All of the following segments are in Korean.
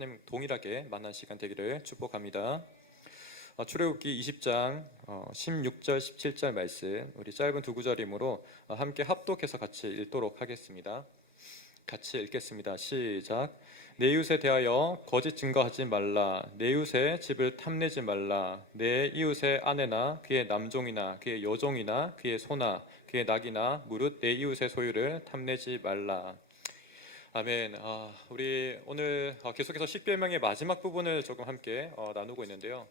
하나님 동일하게 만난 시간 되기를 축복합니다. 출애굽기 20장 16절 17절 말씀, 우리 짧은 두 구절이므로 함께 합독해서 같이 읽도록 하겠습니다. 같이 읽겠습니다. 시작. 내 이웃에 대하여 거짓 증거하지 말라. 내 이웃의 집을 탐내지 말라. 내 이웃의 아내나 그의 남종이나 그의 여종이나 그의 소나 그의 낙이나 무릇 내 이웃의 소유를 탐내지 말라. 아멘. 우리 오늘 계속해서 십계명의 마지막 부분을 조금 함께 나누고 있는데요.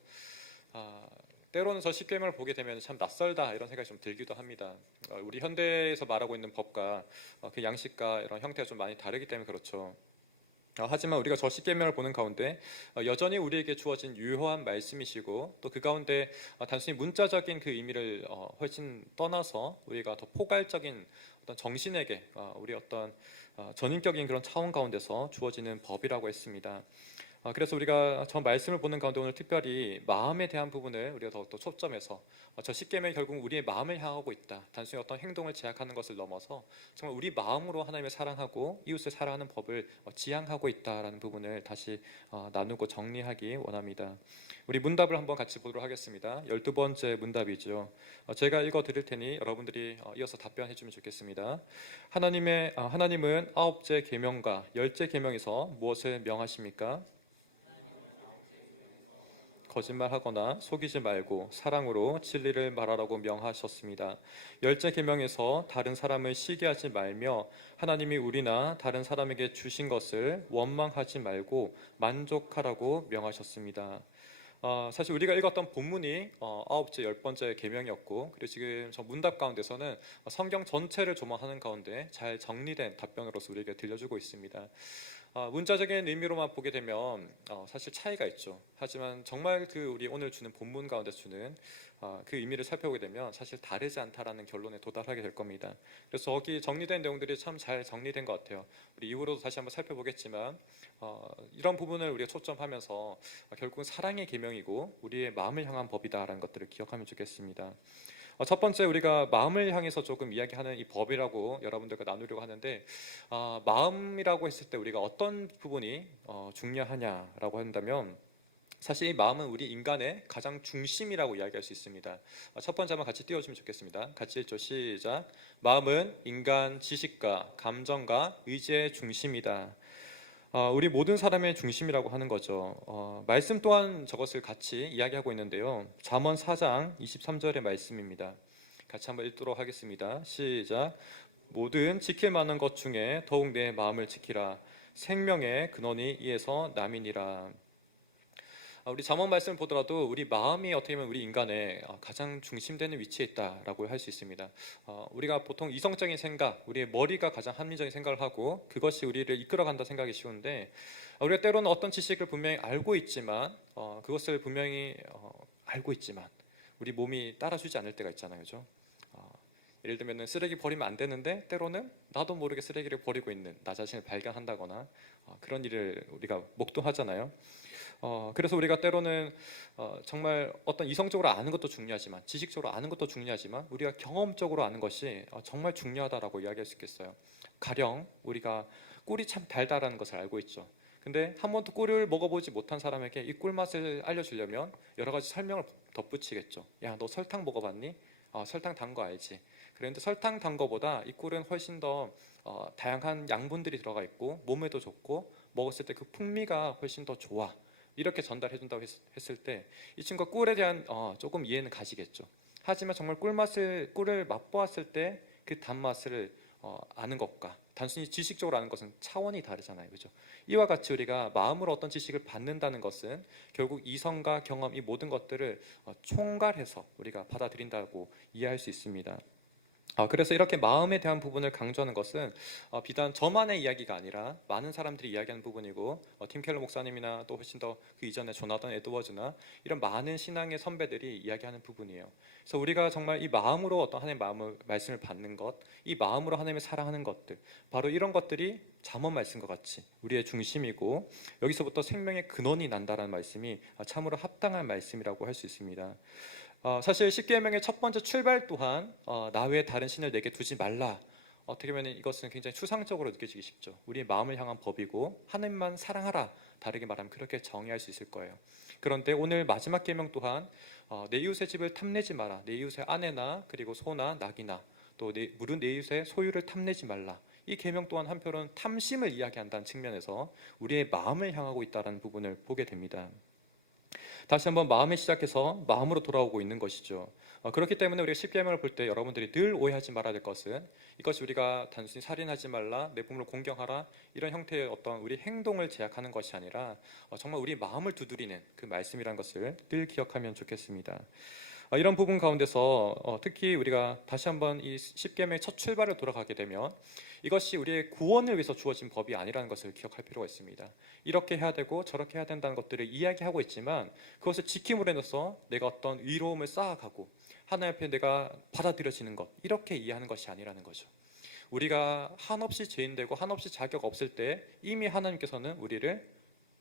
때로는 저 십계명을 보게 되면 참 낯설다 이런 생각이 좀 들기도 합니다. 우리 현대에서 말하고 있는 법과 그 양식과 이런 형태가 좀 많이 다르기 때문에 그렇죠. 하지만 우리가 저 십계명을 보는 가운데 여전히 우리에게 주어진 유효한 말씀이시고, 또 그 가운데 단순히 문자적인 그 의미를 훨씬 떠나서 우리가 더 포괄적인 어떤 정신에게 우리 어떤 전인격인 그런 차원 가운데서 주어지는 법이라고 했습니다. 그래서 우리가 저 말씀을 보는 가운데 오늘 특별히 마음에 대한 부분을 우리가 더욱더 초점해서 저 십계명이 결국 우리의 마음을 향하고 있다, 단순히 어떤 행동을 제약하는 것을 넘어서 정말 우리 마음으로 하나님을 사랑하고 이웃을 사랑하는 법을 지향하고 있다라는 부분을 다시 나누고 정리하기 원합니다. 우리 문답을 한번 같이 보도록 하겠습니다. 12번째 문답이죠. 제가 읽어 드릴 테니 여러분들이 이어서 답변해 주면 좋겠습니다. 하나님은 9째 계명과 10째 계명에서 무엇을 명하십니까? 거짓말하거나 속이지 말고 사랑으로 진리를 말하라고 명하셨습니다. 10째 계명에서 다른 사람을 시기하지 말며 하나님이 우리나 다른 사람에게 주신 것을 원망하지 말고 만족하라고 명하셨습니다. 사실 우리가 읽었던 본문이 9째 10번째 계명이었고, 그리고 지금 저 문답 가운데서는 성경 전체를 조망하는 가운데 잘 정리된 답변으로서 우리에게 들려주고 있습니다. 문자적인 의미로만 보게 되면 사실 차이가 있죠. 하지만 정말 우리 오늘 주는 본문 가운데 주는 그 의미를 살펴보게 되면 사실 다르지 않다라는 결론에 도달하게 될 겁니다. 그래서 거기 정리된 내용들이 참 잘 정리된 것 같아요. 우리 이후로도 다시 한번 살펴보겠지만 이런 부분을 우리가 초점하면서 결국은 사랑의 계명이고 우리의 마음을 향한 법이다라는 것들을 기억하면 좋겠습니다. 첫 번째, 우리가 마음을 향해서 조금 이야기하는 이 법이라고 여러분들과 나누려고 하는데, 마음이라고 했을 때 우리가 어떤 부분이 중요하냐라고 한다면, 사실 이 마음은 우리 인간의 가장 중심이라고 이야기할 수 있습니다. 첫 번째 한번 같이 띄워주면 좋겠습니다. 같이 읽죠. 시작. 마음은 인간 지식과 감정과 의지의 중심이다. 우리 모든 사람의 중심이라고 하는 거죠. 말씀 또한 저것을 같이 이야기하고 있는데요. 잠언 4장 23절의 말씀입니다. 같이 한번 읽도록 하겠습니다. 시작. 모든 지킬 만한 것 중에 더욱 내 마음을 지키라. 생명의 근원이 이에서 남이니라. 우리 잠언 말씀을 보더라도 우리 마음이 어떻게 보면 우리 인간의 가장 중심되는 위치에 있다라고 할 수 있습니다. 우리가 보통 이성적인 생각, 우리의 머리가 가장 합리적인 생각을 하고 그것이 우리를 이끌어간다 생각이 쉬운데, 우리가 때로는 어떤 지식을 분명히 알고 있지만 그것을 분명히 알고 있지만 우리 몸이 따라주지 않을 때가 있잖아요, 그죠? 예를 들면 쓰레기 버리면 안 되는데 때로는 나도 모르게 쓰레기를 버리고 있는 나 자신을 발견한다거나 그런 일을 우리가 목도하잖아요. 그래서 우리가 때로는 정말 어떤 이성적으로 아는 것도 중요하지만, 지식적으로 아는 것도 중요하지만 우리가 경험적으로 아는 것이 정말 중요하다라고 이야기할 수 있겠어요. 가령 우리가 꿀이 참 달다라는 것을 알고 있죠. 근데 한 번도 꿀을 먹어보지 못한 사람에게 이 꿀맛을 알려주려면 여러 가지 설명을 덧붙이겠죠. 야, 너 설탕 먹어봤니? 설탕 단 거 알지? 그런데 설탕 단 거보다 이 꿀은 훨씬 더 다양한 양분들이 들어가 있고 몸에도 좋고 먹었을 때 그 풍미가 훨씬 더 좋아, 이렇게 전달해준다고 했을 때 이 친구가 꿀에 대한 조금 이해는 가시겠죠. 하지만 정말 꿀을 맛보았을 때 그 단맛을 아는 것과 단순히 지식적으로 아는 것은 차원이 다르잖아요, 그죠? 이와 같이 우리가 마음으로 어떤 지식을 받는다는 것은 결국 이성과 경험, 이 모든 것들을 총괄해서 우리가 받아들인다고 이해할 수 있습니다. 그래서 이렇게 마음에 대한 부분을 강조하는 것은 비단 저만의 이야기가 아니라 많은 사람들이 이야기하는 부분이고, 팀 켈러 목사님이나 또 훨씬 더 그 이전에 조나단 에드워즈나 이런 많은 신앙의 선배들이 이야기하는 부분이에요. 그래서 우리가 정말 이 마음으로 어떤 하나님의 말씀을 받는 것, 이 마음으로 하나님을 사랑하는 것들, 바로 이런 것들이 잠언 말씀과 같이 우리의 중심이고, 여기서부터 생명의 근원이 난다라는 말씀이 참으로 합당한 말씀이라고 할 수 있습니다. 사실 십계명의 첫 번째 출발 또한 나 외에 다른 신을 내게 두지 말라, 어떻게 보면 이것은 굉장히 추상적으로 느껴지기 쉽죠. 우리의 마음을 향한 법이고 하나님만 사랑하라 다르게 말하면 그렇게 정의할 수 있을 거예요. 그런데 오늘 마지막 계명 또한 내 이웃의 집을 탐내지 마라. 내 이웃의 아내나 그리고 소나 낙이나 또 물은 내 이웃의 소유를 탐내지 말라. 이 계명 또한 한편으로는 탐심을 이야기한다는 측면에서 우리의 마음을 향하고 있다는 부분을 보게 됩니다. 다시 한번 마음에 시작해서 마음으로 돌아오고 있는 것이죠. 그렇기 때문에 우리가 십계명을 볼 때 여러분들이 늘 오해하지 말아야 될 것은 이것이 우리가 단순히 살인하지 말라, 내 부모를 공경하라 이런 형태의 어떤 우리 행동을 제약하는 것이 아니라 정말 우리 마음을 두드리는 그 말씀이라는 것을 늘 기억하면 좋겠습니다. 이런 부분 가운데서 특히 우리가 다시 한번 이 십계명의 첫 출발을 돌아가게 되면 이것이 우리의 구원을 위해서 주어진 법이 아니라는 것을 기억할 필요가 있습니다. 이렇게 해야 되고 저렇게 해야 된다는 것들을 이야기하고 있지만 그것을 지킴으로 인해서 내가 어떤 위로움을 쌓아가고 하나님 앞에 내가 받아들여지는 것, 이렇게 이해하는 것이 아니라는 거죠. 우리가 한없이 죄인되고 한없이 자격 없을 때 이미 하나님께서는 우리를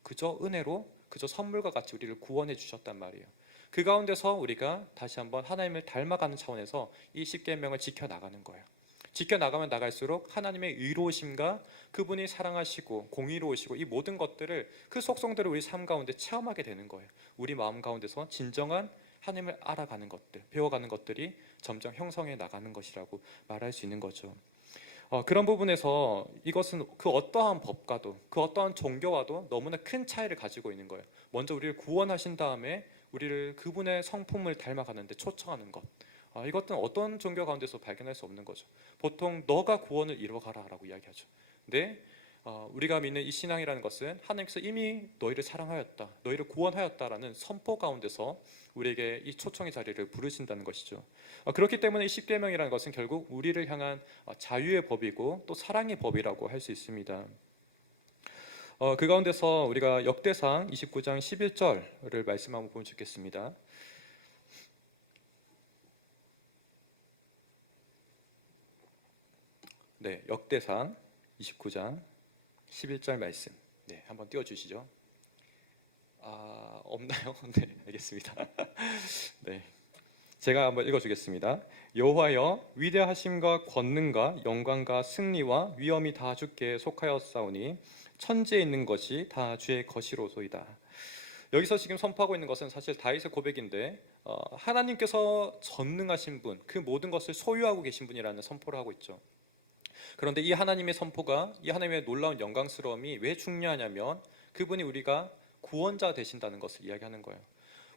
그저 은혜로 그저 선물과 같이 우리를 구원해 주셨단 말이에요. 그 가운데서 우리가 다시 한번 하나님을 닮아가는 차원에서 이 십계명을 지켜나가는 거예요. 지켜나가면 나갈수록 하나님의 의로우심과 그분이 사랑하시고 공의로우시고 이 모든 것들을 그 속성들을 우리 삶 가운데 체험하게 되는 거예요. 우리 마음 가운데서 진정한 하나님을 알아가는 것들, 배워가는 것들이 점점 형성해 나가는 것이라고 말할 수 있는 거죠. 그런 부분에서 이것은 그 어떠한 법과도 그 어떠한 종교와도 너무나 큰 차이를 가지고 있는 거예요. 먼저 우리를 구원하신 다음에 우리를 그분의 성품을 닮아가는데 초청하는 것, 이것은 어떤 종교 가운데서 발견할 수 없는 거죠. 보통 너가 구원을 이루어가라 라고 이야기하죠. 근데 우리가 믿는 이 신앙이라는 것은 하나님께서 이미 너희를 사랑하였다, 너희를 구원하였다라는 선포 가운데서 우리에게 이 초청의 자리를 부르신다는 것이죠. 그렇기 때문에 이 십계명이라는 것은 결국 우리를 향한 자유의 법이고 또 사랑의 법이라고 할 수 있습니다. 그 가운데서 우리가 역대상 29장 11절을 말씀 한번 보면 좋겠습니다. 네, 역대상 29장 11절 말씀. 네, 한번 띄워주시죠. 없나요? 네, 알겠습니다. 네, 제가 한번 읽어주겠습니다. 여호와여, 위대하심과 권능과 영광과 승리와 위엄이 다 주께 속하였사오니 천지에 있는 것이 다 주의 것이로소이다. 여기서 지금 선포하고 있는 것은 사실 다윗의 고백인데 하나님께서 전능하신 분, 그 모든 것을 소유하고 계신 분이라는 선포를 하고 있죠. 그런데 이 하나님의 선포가, 이 하나님의 놀라운 영광스러움이 왜 중요하냐면 그분이 우리가 구원자 되신다는 것을 이야기하는 거예요.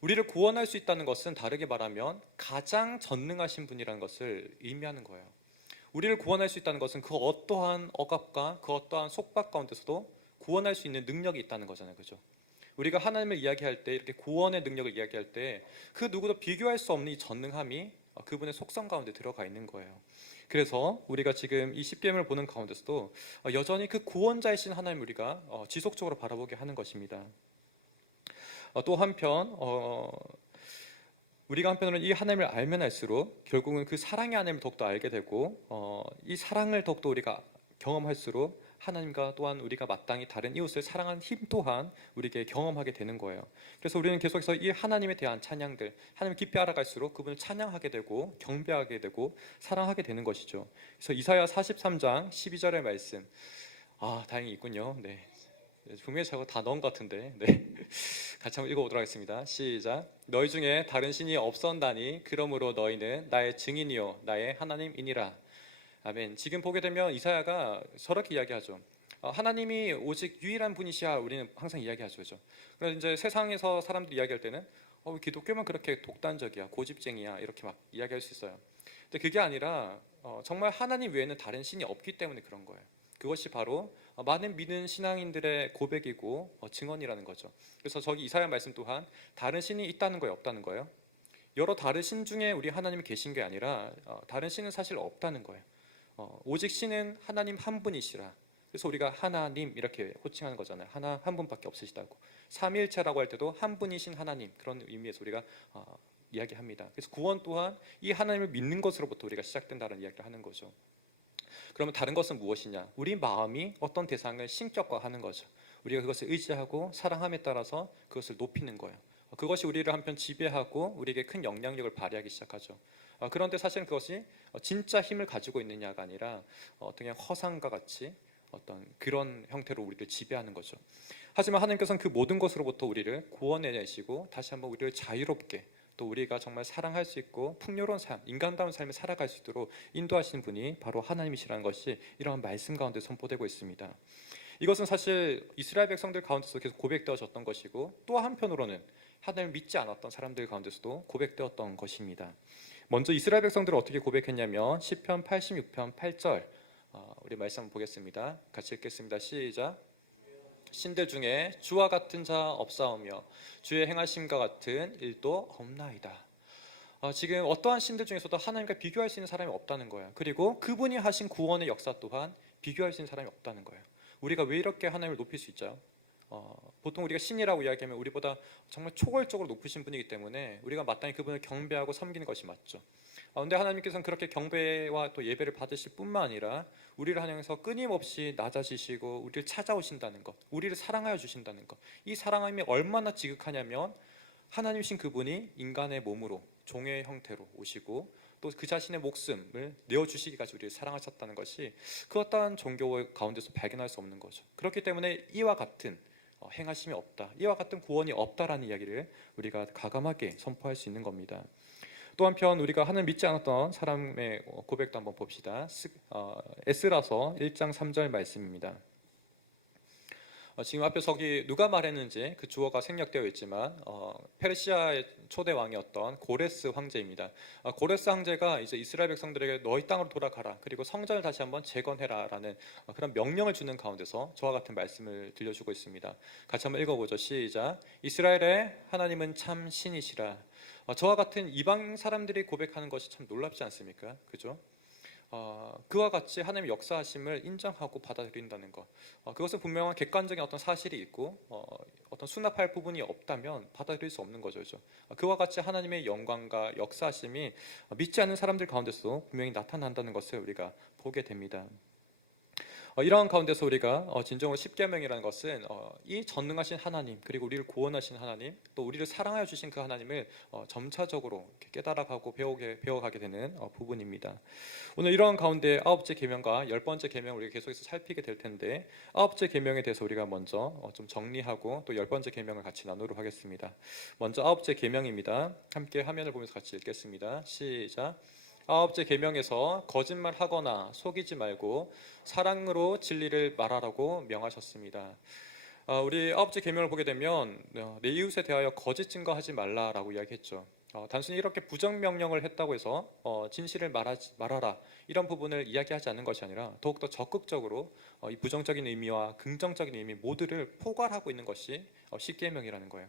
우리를 구원할 수 있다는 것은 다르게 말하면 가장 전능하신 분이라는 것을 의미하는 거예요. 우리를 구원할 수 있다는 것은 그 어떠한 억압과 그 어떠한 속박 가운데서도 구원할 수 있는 능력이 있다는 거잖아요. 그죠? 우리가 하나님을 이야기할 때, 이렇게 구원의 능력을 이야기할 때 그 누구도 비교할 수 없는 이 전능함이 그분의 속성 가운데 들어가 있는 거예요. 그래서 우리가 지금 이 십계명을 보는 가운데서도 여전히 그 구원자이신 하나님 우리가 지속적으로 바라보게 하는 것입니다. 또 한편 우리가 한편으로는 이 하나님을 알면 알수록 결국은 그 사랑의 하나님을 더욱더 알게 되고 이 사랑을 더욱더 우리가 경험할수록 하나님과 또한 우리가 마땅히 다른 이웃을 사랑하는 힘 또한 우리에게 경험하게 되는 거예요. 그래서 우리는 계속해서 이 하나님에 대한 찬양들, 하나님 깊이 알아갈수록 그분을 찬양하게 되고 경배하게 되고 사랑하게 되는 것이죠. 그래서 이사야 43장 12절의 말씀, 다행히 있군요. 네, 분명히 저거 다 넣은 것 같은데, 네, 같이 한번 읽어보도록 하겠습니다. 시작. 너희 중에 다른 신이 없었나니 그러므로 너희는 나의 증인이요 나의 하나님이니라. 아멘. 지금 보게 되면 이사야가 저렇게 이야기하죠. 하나님이 오직 유일한 분이시야 우리는 항상 이야기하죠. 그죠? 그래서 이제 세상에서 사람들이 이야기할 때는 기독교만 그렇게 독단적이야, 고집쟁이야 이렇게 막 이야기할 수 있어요. 근데 그게 아니라 정말 하나님 외에는 다른 신이 없기 때문에 그런 거예요. 그것이 바로 많은 믿는 신앙인들의 고백이고 증언이라는 거죠. 그래서 저기 이사야 말씀 또한 다른 신이 있다는 거예요, 없다는 거예요? 여러 다른 신 중에 우리 하나님이 계신 게 아니라 다른 신은 사실 없다는 거예요. 오직 신은 하나님 한 분이시라. 그래서 우리가 하나님 이렇게 호칭하는 거잖아요. 하나 한 분밖에 없으시다고. 삼위일체라고 할 때도 한 분이신 하나님, 그런 의미에서 우리가 이야기합니다. 그래서 구원 또한 이 하나님을 믿는 것으로부터 우리가 시작된다는 이야기를 하는 거죠. 그러면 다른 것은 무엇이냐? 우리 마음이 어떤 대상을 신격화하는 거죠. 우리가 그것을 의지하고 사랑함에 따라서 그것을 높이는 거예요. 그것이 우리를 한편 지배하고 우리에게 큰 영향력을 발휘하기 시작하죠. 그런데 사실은 그것이 진짜 힘을 가지고 있느냐가 아니라 어떤 그냥 허상과 같이 어떤 그런 형태로 우리를 지배하는 거죠. 하지만 하나님께서는 그 모든 것으로부터 우리를 구원해내시고 다시 한번 우리를 자유롭게, 또 우리가 정말 사랑할 수 있고 풍요로운 삶, 인간다운 삶을 살아갈 수 있도록 인도하시는 분이 바로 하나님이시라는 것이 이러한 말씀 가운데 선포되고 있습니다. 이것은 사실 이스라엘 백성들 가운데서 계속 고백되어졌던 것이고, 또 한편으로는 하나님을 믿지 않았던 사람들 가운데서도 고백되었던 것입니다. 먼저 이스라엘 백성들은 어떻게 고백했냐면 시편 86편 8절, 우리 말씀 한번 보겠습니다. 같이 읽겠습니다. 시작. 신들 중에 주와 같은 자 없사오며 주의 행하심과 같은 일도 없나이다. 지금 어떠한 신들 중에서도 하나님과 비교할 수 있는 사람이 없다는 거예요. 그리고 그분이 하신 구원의 역사 또한 비교할 수 있는 사람이 없다는 거예요. 우리가 왜 이렇게 하나님을 높일 수 있죠? 보통 우리가 신이라고 이야기하면 우리보다 정말 초월적으로 높으신 분이기 때문에 우리가 마땅히 그분을 경배하고 섬기는 것이 맞죠. 그런데 하나님께서는 그렇게 경배와 또 예배를 받으실 뿐만 아니라 우리를 향해서 끊임없이 낮아지시고 우리를 찾아오신다는 것, 우리를 사랑하여 주신다는 것, 이 사랑함이 얼마나 지극하냐면 하나님이신 그분이 인간의 몸으로 종의 형태로 오시고 또 그 자신의 목숨을 내어주시기까지 우리를 사랑하셨다는 것이 그 어떠한 종교 가운데서 발견할 수 없는 거죠. 그렇기 때문에 이와 같은 행하심이 없다, 이와 같은 구원이 없다라는 이야기를 우리가 과감하게 선포할 수 있는 겁니다. 또 한편 우리가 하나님 믿지 않았던 사람의 고백도 한번 봅시다. 에스라서 1장 3절 말씀입니다. 지금 앞에 저기 누가 말했는지 그 주어가 생략되어 있지만 페르시아의 초대 왕이었던 고레스 황제입니다. 고레스 황제가 이제 이스라엘 백성들에게 너희 땅으로 돌아가라, 그리고 성전을 다시 한번 재건해라라는 그런 명령을 주는 가운데서 저와 같은 말씀을 들려주고 있습니다. 같이 한번 읽어보죠. 시작. 이스라엘의 하나님은 참 신이시라. 저와 같은 이방 사람들이 고백하는 것이 참 놀랍지 않습니까? 그죠? 그와 같이 하나님의 역사하심을 인정하고 받아들인다는 것, 그것은 분명한 객관적인 어떤 사실이 있고 어떤 수납할 부분이 없다면 받아들일 수 없는 거죠. 그와 같이 하나님의 영광과 역사하심이 믿지 않는 사람들 가운데서 분명히 나타난다는 것을 우리가 보게 됩니다. 이러한 가운데서 우리가 진정으로 십계명이라는 것은 이 전능하신 하나님, 그리고 우리를 구원하신 하나님, 또 우리를 사랑하여 주신 그 하나님을 점차적으로 깨달아가고 배워가게 되는 부분입니다. 오늘 이러한 가운데 아홉째 계명과 10번째 계명을 우리가 계속해서 살피게 될 텐데, 아홉째 계명에 대해서 우리가 먼저 좀 정리하고 또 10번째 계명을 같이 나누도록 하겠습니다. 먼저 아홉째 계명입니다. 함께 화면을 보면서 같이 읽겠습니다. 시작. 아홉째 계명에서 거짓말하거나 속이지 말고 사랑으로 진리를 말하라고 명하셨습니다. 우리 아홉째 계명을 보게 되면 내 이웃에 대하여 거짓 증거하지 말라라고 이야기했죠. 단순히 이렇게 부정명령을 했다고 해서 진실을 말하라 이런 부분을 이야기하지 않는 것이 아니라 더욱더 적극적으로 이 부정적인 의미와 긍정적인 의미 모두를 포괄하고 있는 것이 십계명이라는 거예요.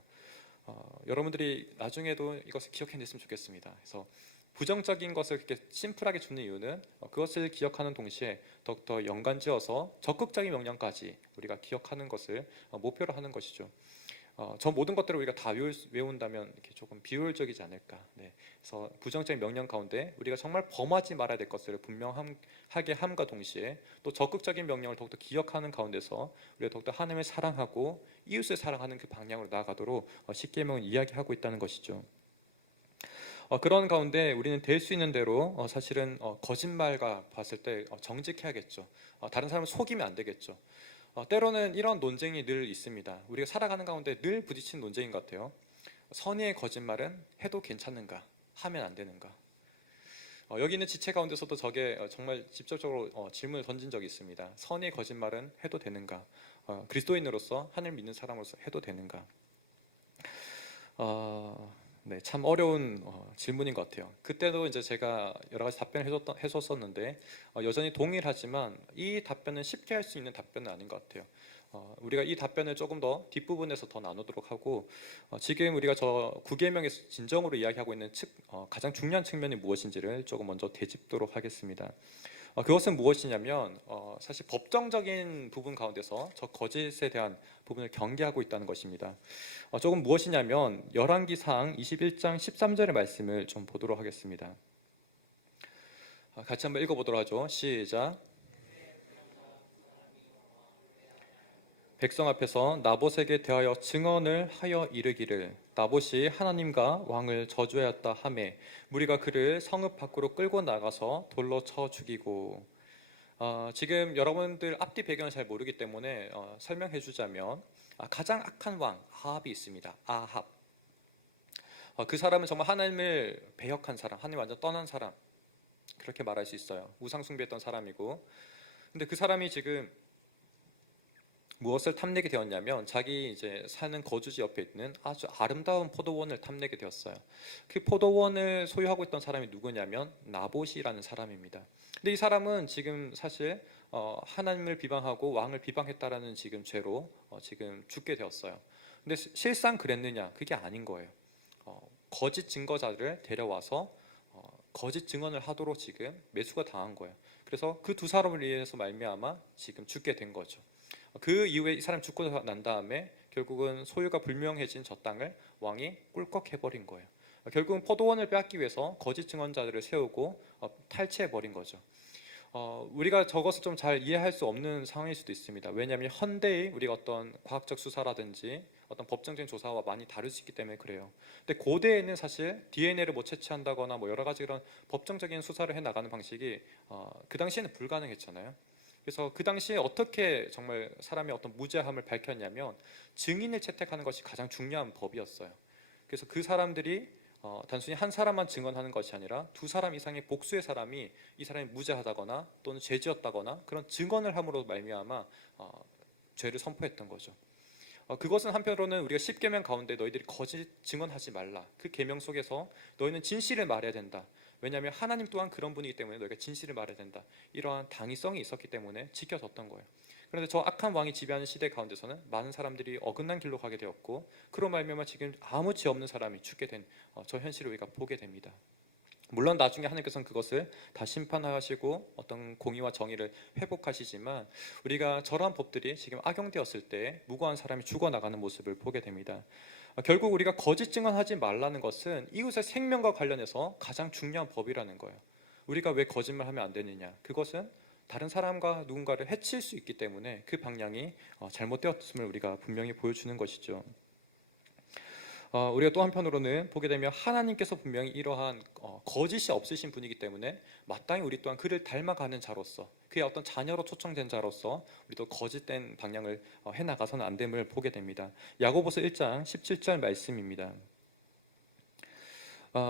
여러분들이 나중에도 이것을 기억해냈으면 좋겠습니다. 그래서 부정적인 것을 그렇게 심플하게 주는 이유는 그것을 기억하는 동시에 더욱더 연관지어서 적극적인 명령까지 우리가 기억하는 것을 목표로 하는 것이죠. 저 모든 것들을 우리가 다 외운다면 이렇게 조금 비효율적이지 않을까. 그래서 부정적인 명령 가운데 우리가 정말 범하지 말아야 될 것들을 분명하게 함과 동시에 또 적극적인 명령을 더욱더 기억하는 가운데서 우리가 더욱더 하나님을 사랑하고 이웃을 사랑하는 그 방향으로 나아가도록 십계명은 이야기하고 있다는 것이죠. 그런 가운데 우리는 될 수 있는 대로 사실은 거짓말과 봤을 때 정직해야겠죠. 다른 사람을 속이면 안 되겠죠. 때로는 이런 논쟁이 늘 있습니다. 우리가 살아가는 가운데 늘 부딪히는 논쟁인 것 같아요. 선의의 거짓말은 해도 괜찮는가? 하면 안 되는가? 여기 있는 지체 가운데서도 저게 정말 직접적으로 질문을 던진 적이 있습니다. 선의의 거짓말은 해도 되는가? 그리스도인으로서 하나님 믿는 사람으로서 해도 되는가? 참 어려운 질문인 것 같아요. 그때도 이제 제가 여러 가지 답변을 해줬었는데 여전히 동일하지만 이 답변은 쉽게 할 수 있는 답변은 아닌 것 같아요. 우리가 이 답변을 조금 더 뒷부분에서 더 나누도록 하고, 지금 우리가 저 9계명에서 진정으로 이야기하고 있는 가장 중요한 측면이 무엇인지를 조금 먼저 되짚도록 하겠습니다. 그것은 무엇이냐면 사실 법정적인 부분 가운데서 저 거짓에 대한 부분을 경계하고 있다는 것입니다. 조금 무엇이냐면 열왕기상 21장 13절의 말씀을 좀 보도록 하겠습니다. 같이 한번 읽어보도록 하죠. 시작. 백성 앞에서 나봇에게 대하여 증언을 하여 이르기를 나봇이 하나님과 왕을 저주하였다 하매 무리가 그를 성읍 밖으로 끌고 나가서 돌로 쳐 죽이고. 지금 여러분들 앞뒤 배경을 잘 모르기 때문에 설명해 주자면 가장 악한 왕 아합이 있습니다. 아합. 그 사람은 정말 하나님을 배역한 사람, 하나님 완전 떠난 사람, 그렇게 말할 수 있어요. 우상 숭배했던 사람이고, 근데 그 사람이 지금 무엇을 탐내게 되었냐면 자기 이제 사는 거주지 옆에 있는 아주 아름다운 포도원을 탐내게 되었어요. 그 포도원을 소유하고 있던 사람이 누구냐면 나봇이라는 사람입니다. 근데 이 사람은 지금 사실 하나님을 비방하고 왕을 비방했다라는 지금 죄로 지금 죽게 되었어요. 근데 실상 그랬느냐? 그게 아닌 거예요. 거짓 증거자들을 데려와서 거짓 증언을 하도록 지금 매수가 당한 거예요. 그래서 그 두 사람을 위해서 말미암아 지금 죽게 된 거죠. 그 이후에 이 사람 죽고 난 다음에 결국은 소유가 불명해진 저 땅을 왕이 꿀꺽해버린 거예요. 결국은 포도원을 빼앗기 위해서 거짓 증언자들을 세우고 탈취해버린 거죠. 우리가 저것을 좀 잘 이해할 수 없는 상황일 수도 있습니다. 왜냐하면 현대의 우리가 어떤 과학적 수사라든지 어떤 법정적인 조사와 많이 다를 수 있기 때문에 그래요. 근데 고대에는 사실 DNA를 뭐 채취한다거나 뭐 여러 가지 그런 법정적인 수사를 해 나가는 방식이 그 당시에는 불가능했잖아요. 그래서 그 당시에 어떻게 정말 사람의 어떤 무죄함을 밝혔냐면 증인을 채택하는 것이 가장 중요한 법이었어요. 그래서 그 사람들이 단순히 한 사람만 증언하는 것이 아니라 두 사람 이상의 복수의 사람이 이 사람이 무죄하다거나 또는 죄지었다거나 그런 증언을 함으로 말미암아 죄를 선포했던 거죠. 그것은 한편으로는 우리가 10계명 가운데 너희들이 거짓 증언하지 말라, 그 계명 속에서 너희는 진실을 말해야 된다. 왜냐하면 하나님 또한 그런 분이기 때문에 너희가 진실을 말해야 된다. 이러한 당위성이 있었기 때문에 지켜졌던 거예요. 그런데 저 악한 왕이 지배하는 시대 가운데서는 많은 사람들이 어긋난 길로 가게 되었고, 그로 말미암아 지금 아무 죄 없는 사람이 죽게 된 저 현실을 우리가 보게 됩니다. 물론 나중에 하나님께서는 그것을 다 심판하시고 어떤 공의와 정의를 회복하시지만 우리가 저러한 법들이 지금 악용되었을 때 무고한 사람이 죽어나가는 모습을 보게 됩니다. 결국 우리가 거짓 증언하지 말라는 것은 이웃의 생명과 관련해서 가장 중요한 법이라는 거예요. 우리가 왜 거짓말하면 안 되느냐? 그것은 다른 사람과 누군가를 해칠 수 있기 때문에 그 방향이 잘못되었음을 우리가 분명히 보여주는 것이죠. 우리가 또 한편으로는 보게 되면 하나님께서 분명히 이러한 거짓이 없으신 분이기 때문에 마땅히 우리 또한 그를 닮아가는 자로서, 그의 어떤 자녀로 초청된 자로서 우리도 거짓된 방향을 해나가서는 안 됨을 보게 됩니다. 야고보서 1장 17절 말씀입니다.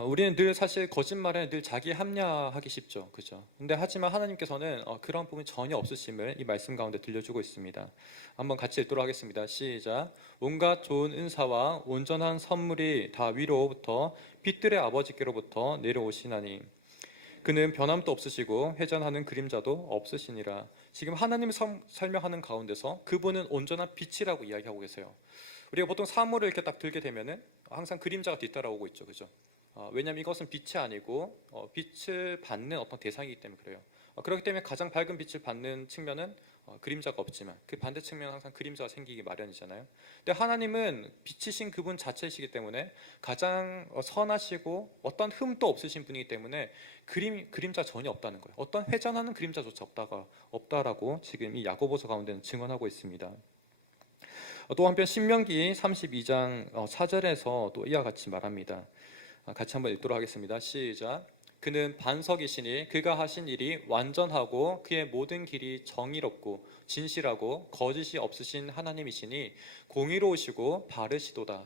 우리는 늘 사실 거짓말에 늘 자기 합리화하기 쉽죠, 그죠? 근데 하지만 하나님께서는 그런 부분이 전혀 없으심을 이 말씀 가운데 들려주고 있습니다. 한번 같이 읽도록 하겠습니다. 시작. 온갖 좋은 은사와 온전한 선물이 다 위로부터 빛들의 아버지께로부터 내려오시나니 그는 변함도 없으시고 회전하는 그림자도 없으시니라. 지금 하나님을 설명하는 가운데서 그분은 온전한 빛이라고 이야기하고 계세요. 우리가 보통 사물을 이렇게 딱 들게 되면은 항상 그림자가 뒤따라오고 있죠, 그죠? 왜냐하면 이것은 빛이 아니고 빛을 받는 어떤 대상이기 때문에 그래요. 그렇기 때문에 가장 밝은 빛을 받는 측면은 그림자가 없지만 그 반대 측면은 항상 그림자가 생기기 마련이잖아요. 근데 하나님은 빛이신 그분 자체이시기 때문에 가장 선하시고 어떤 흠도 없으신 분이기 때문에 그림자 전혀 없다는 거예요. 어떤 회전하는 그림자조차 없다라고 지금 이 야고보서 가운데는 증언하고 있습니다. 또 한편 신명기 32장 4절에서 또 이와 같이 말합니다. 같이 한번 읽도록 하겠습니다. 시작. 그는 반석이시니 그가 하신 일이 완전하고 그의 모든 길이 정의롭고 진실하고 거짓이 없으신 하나님이시니 공의로우시고 바르시도다.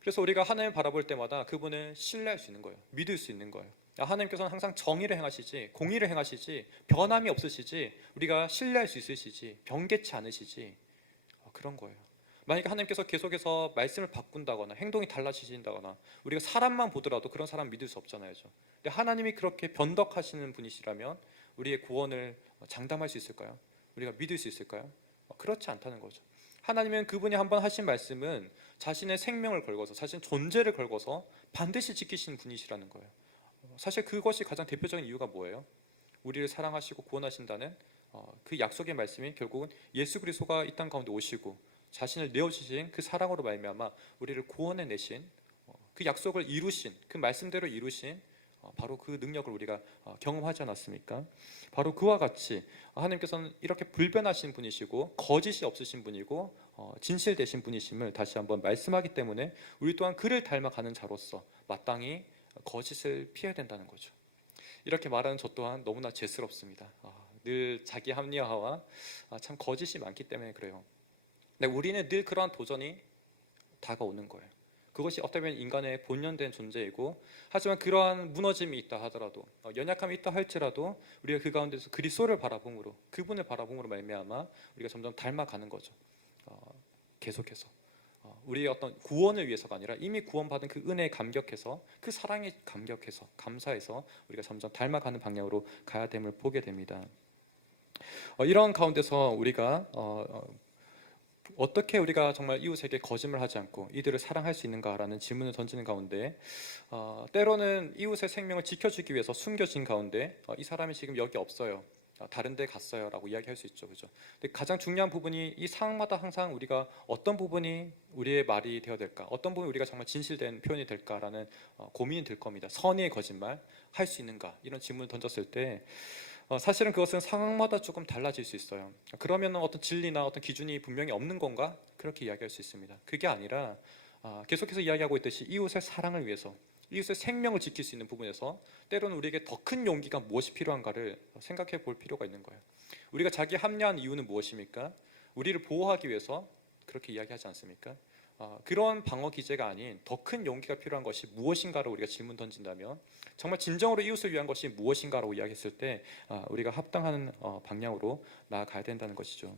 그래서 우리가 하나님을 바라볼 때마다 그분을 신뢰할 수 있는 거예요. 믿을 수 있는 거예요. 하나님께서는 항상 정의를 행하시지, 공의를 행하시지, 변함이 없으시지, 우리가 신뢰할 수 있으시지, 변개치 않으시지, 그런 거예요. 만약에 하나님께서 계속해서 말씀을 바꾼다거나 행동이 달라지신다거나 우리가 사람만 보더라도 그런 사람 믿을 수 없잖아요. 근데 하나님이 그렇게 변덕하시는 분이시라면 우리의 구원을 장담할 수 있을까요? 우리가 믿을 수 있을까요? 그렇지 않다는 거죠. 하나님은 그분이 한번 하신 말씀은 자신의 생명을 걸고서, 자신의 존재를 걸고서 반드시 지키시는 분이시라는 거예요. 사실 그것이 가장 대표적인 이유가 뭐예요? 우리를 사랑하시고 구원하신다는 그 약속의 말씀이 결국은 예수 그리스도가 이 땅 가운데 오시고 자신을 내어주신 그 사랑으로 말미암아 우리를 구원해 내신 그 약속을 이루신, 그 말씀대로 이루신 바로 그 능력을 우리가 경험하지 않았습니까? 바로 그와 같이 하나님께서는 이렇게 불변하신 분이시고 거짓이 없으신 분이고 진실되신 분이심을 다시 한번 말씀하기 때문에 우리 또한 그를 닮아가는 자로서 마땅히 거짓을 피해야 된다는 거죠. 이렇게 말하는 저 또한 너무나 죄스럽습니다. 늘 자기 합리화와 참 거짓이 많기 때문에 그래요. 근데 우리는 늘 그러한 도전이 다가오는 거예요. 그것이 어떻게 보면 인간의 본연된 존재이고, 하지만 그러한 무너짐이 있다 하더라도, 연약함이 있다 할지라도 우리가 그 가운데서 그리스도를 바라봄으로, 그분을 바라봄으로 말미암아 우리가 점점 닮아가는 거죠. 계속해서 우리의 어떤 구원을 위해서가 아니라 이미 구원받은 그 은혜에 감격해서, 그 사랑에 감격해서, 감사해서 우리가 점점 닮아가는 방향으로 가야 됨을 보게 됩니다. 이런 가운데서 우리가 어떻게 우리가 정말 이웃에게 거짓말하지 않고 이들을 사랑할 수 있는가라는 질문을 던지는 가운데, 때로는 이웃의 생명을 지켜주기 위해서 숨겨진 가운데 이 사람이 지금 여기 없어요, 다른 데 갔어요 라고 이야기할 수 있죠. 그죠? 근데 가장 중요한 부분이 이 상황마다 항상 우리가 어떤 부분이 우리의 말이 되어야 될까, 어떤 부분이 우리가 정말 진실된 표현이 될까라는 고민이 들 겁니다. 선의의 거짓말 할 수 있는가, 이런 질문을 던졌을 때 사실은 그것은 상황마다 조금 달라질 수 있어요. 그러면 어떤 진리나 어떤 기준이 분명히 없는 건가? 그렇게 이야기할 수 있습니다. 그게 아니라 계속해서 이야기하고 있듯이 이웃의 사랑을 위해서, 이웃의 생명을 지킬 수 있는 부분에서 때로는 우리에게 더 큰 용기가 무엇이 필요한가를 생각해 볼 필요가 있는 거예요. 우리가 자기 합리화한 이유는 무엇입니까? 우리를 보호하기 위해서 그렇게 이야기하지 않습니까? 그런 방어 기제가 아닌 더 큰 용기가 필요한 것이 무엇인가로 우리가 질문 던진다면, 정말 진정으로 이웃을 위한 것이 무엇인가라고 이야기했을 때 우리가 합당한 방향으로 나아가야 된다는 것이죠.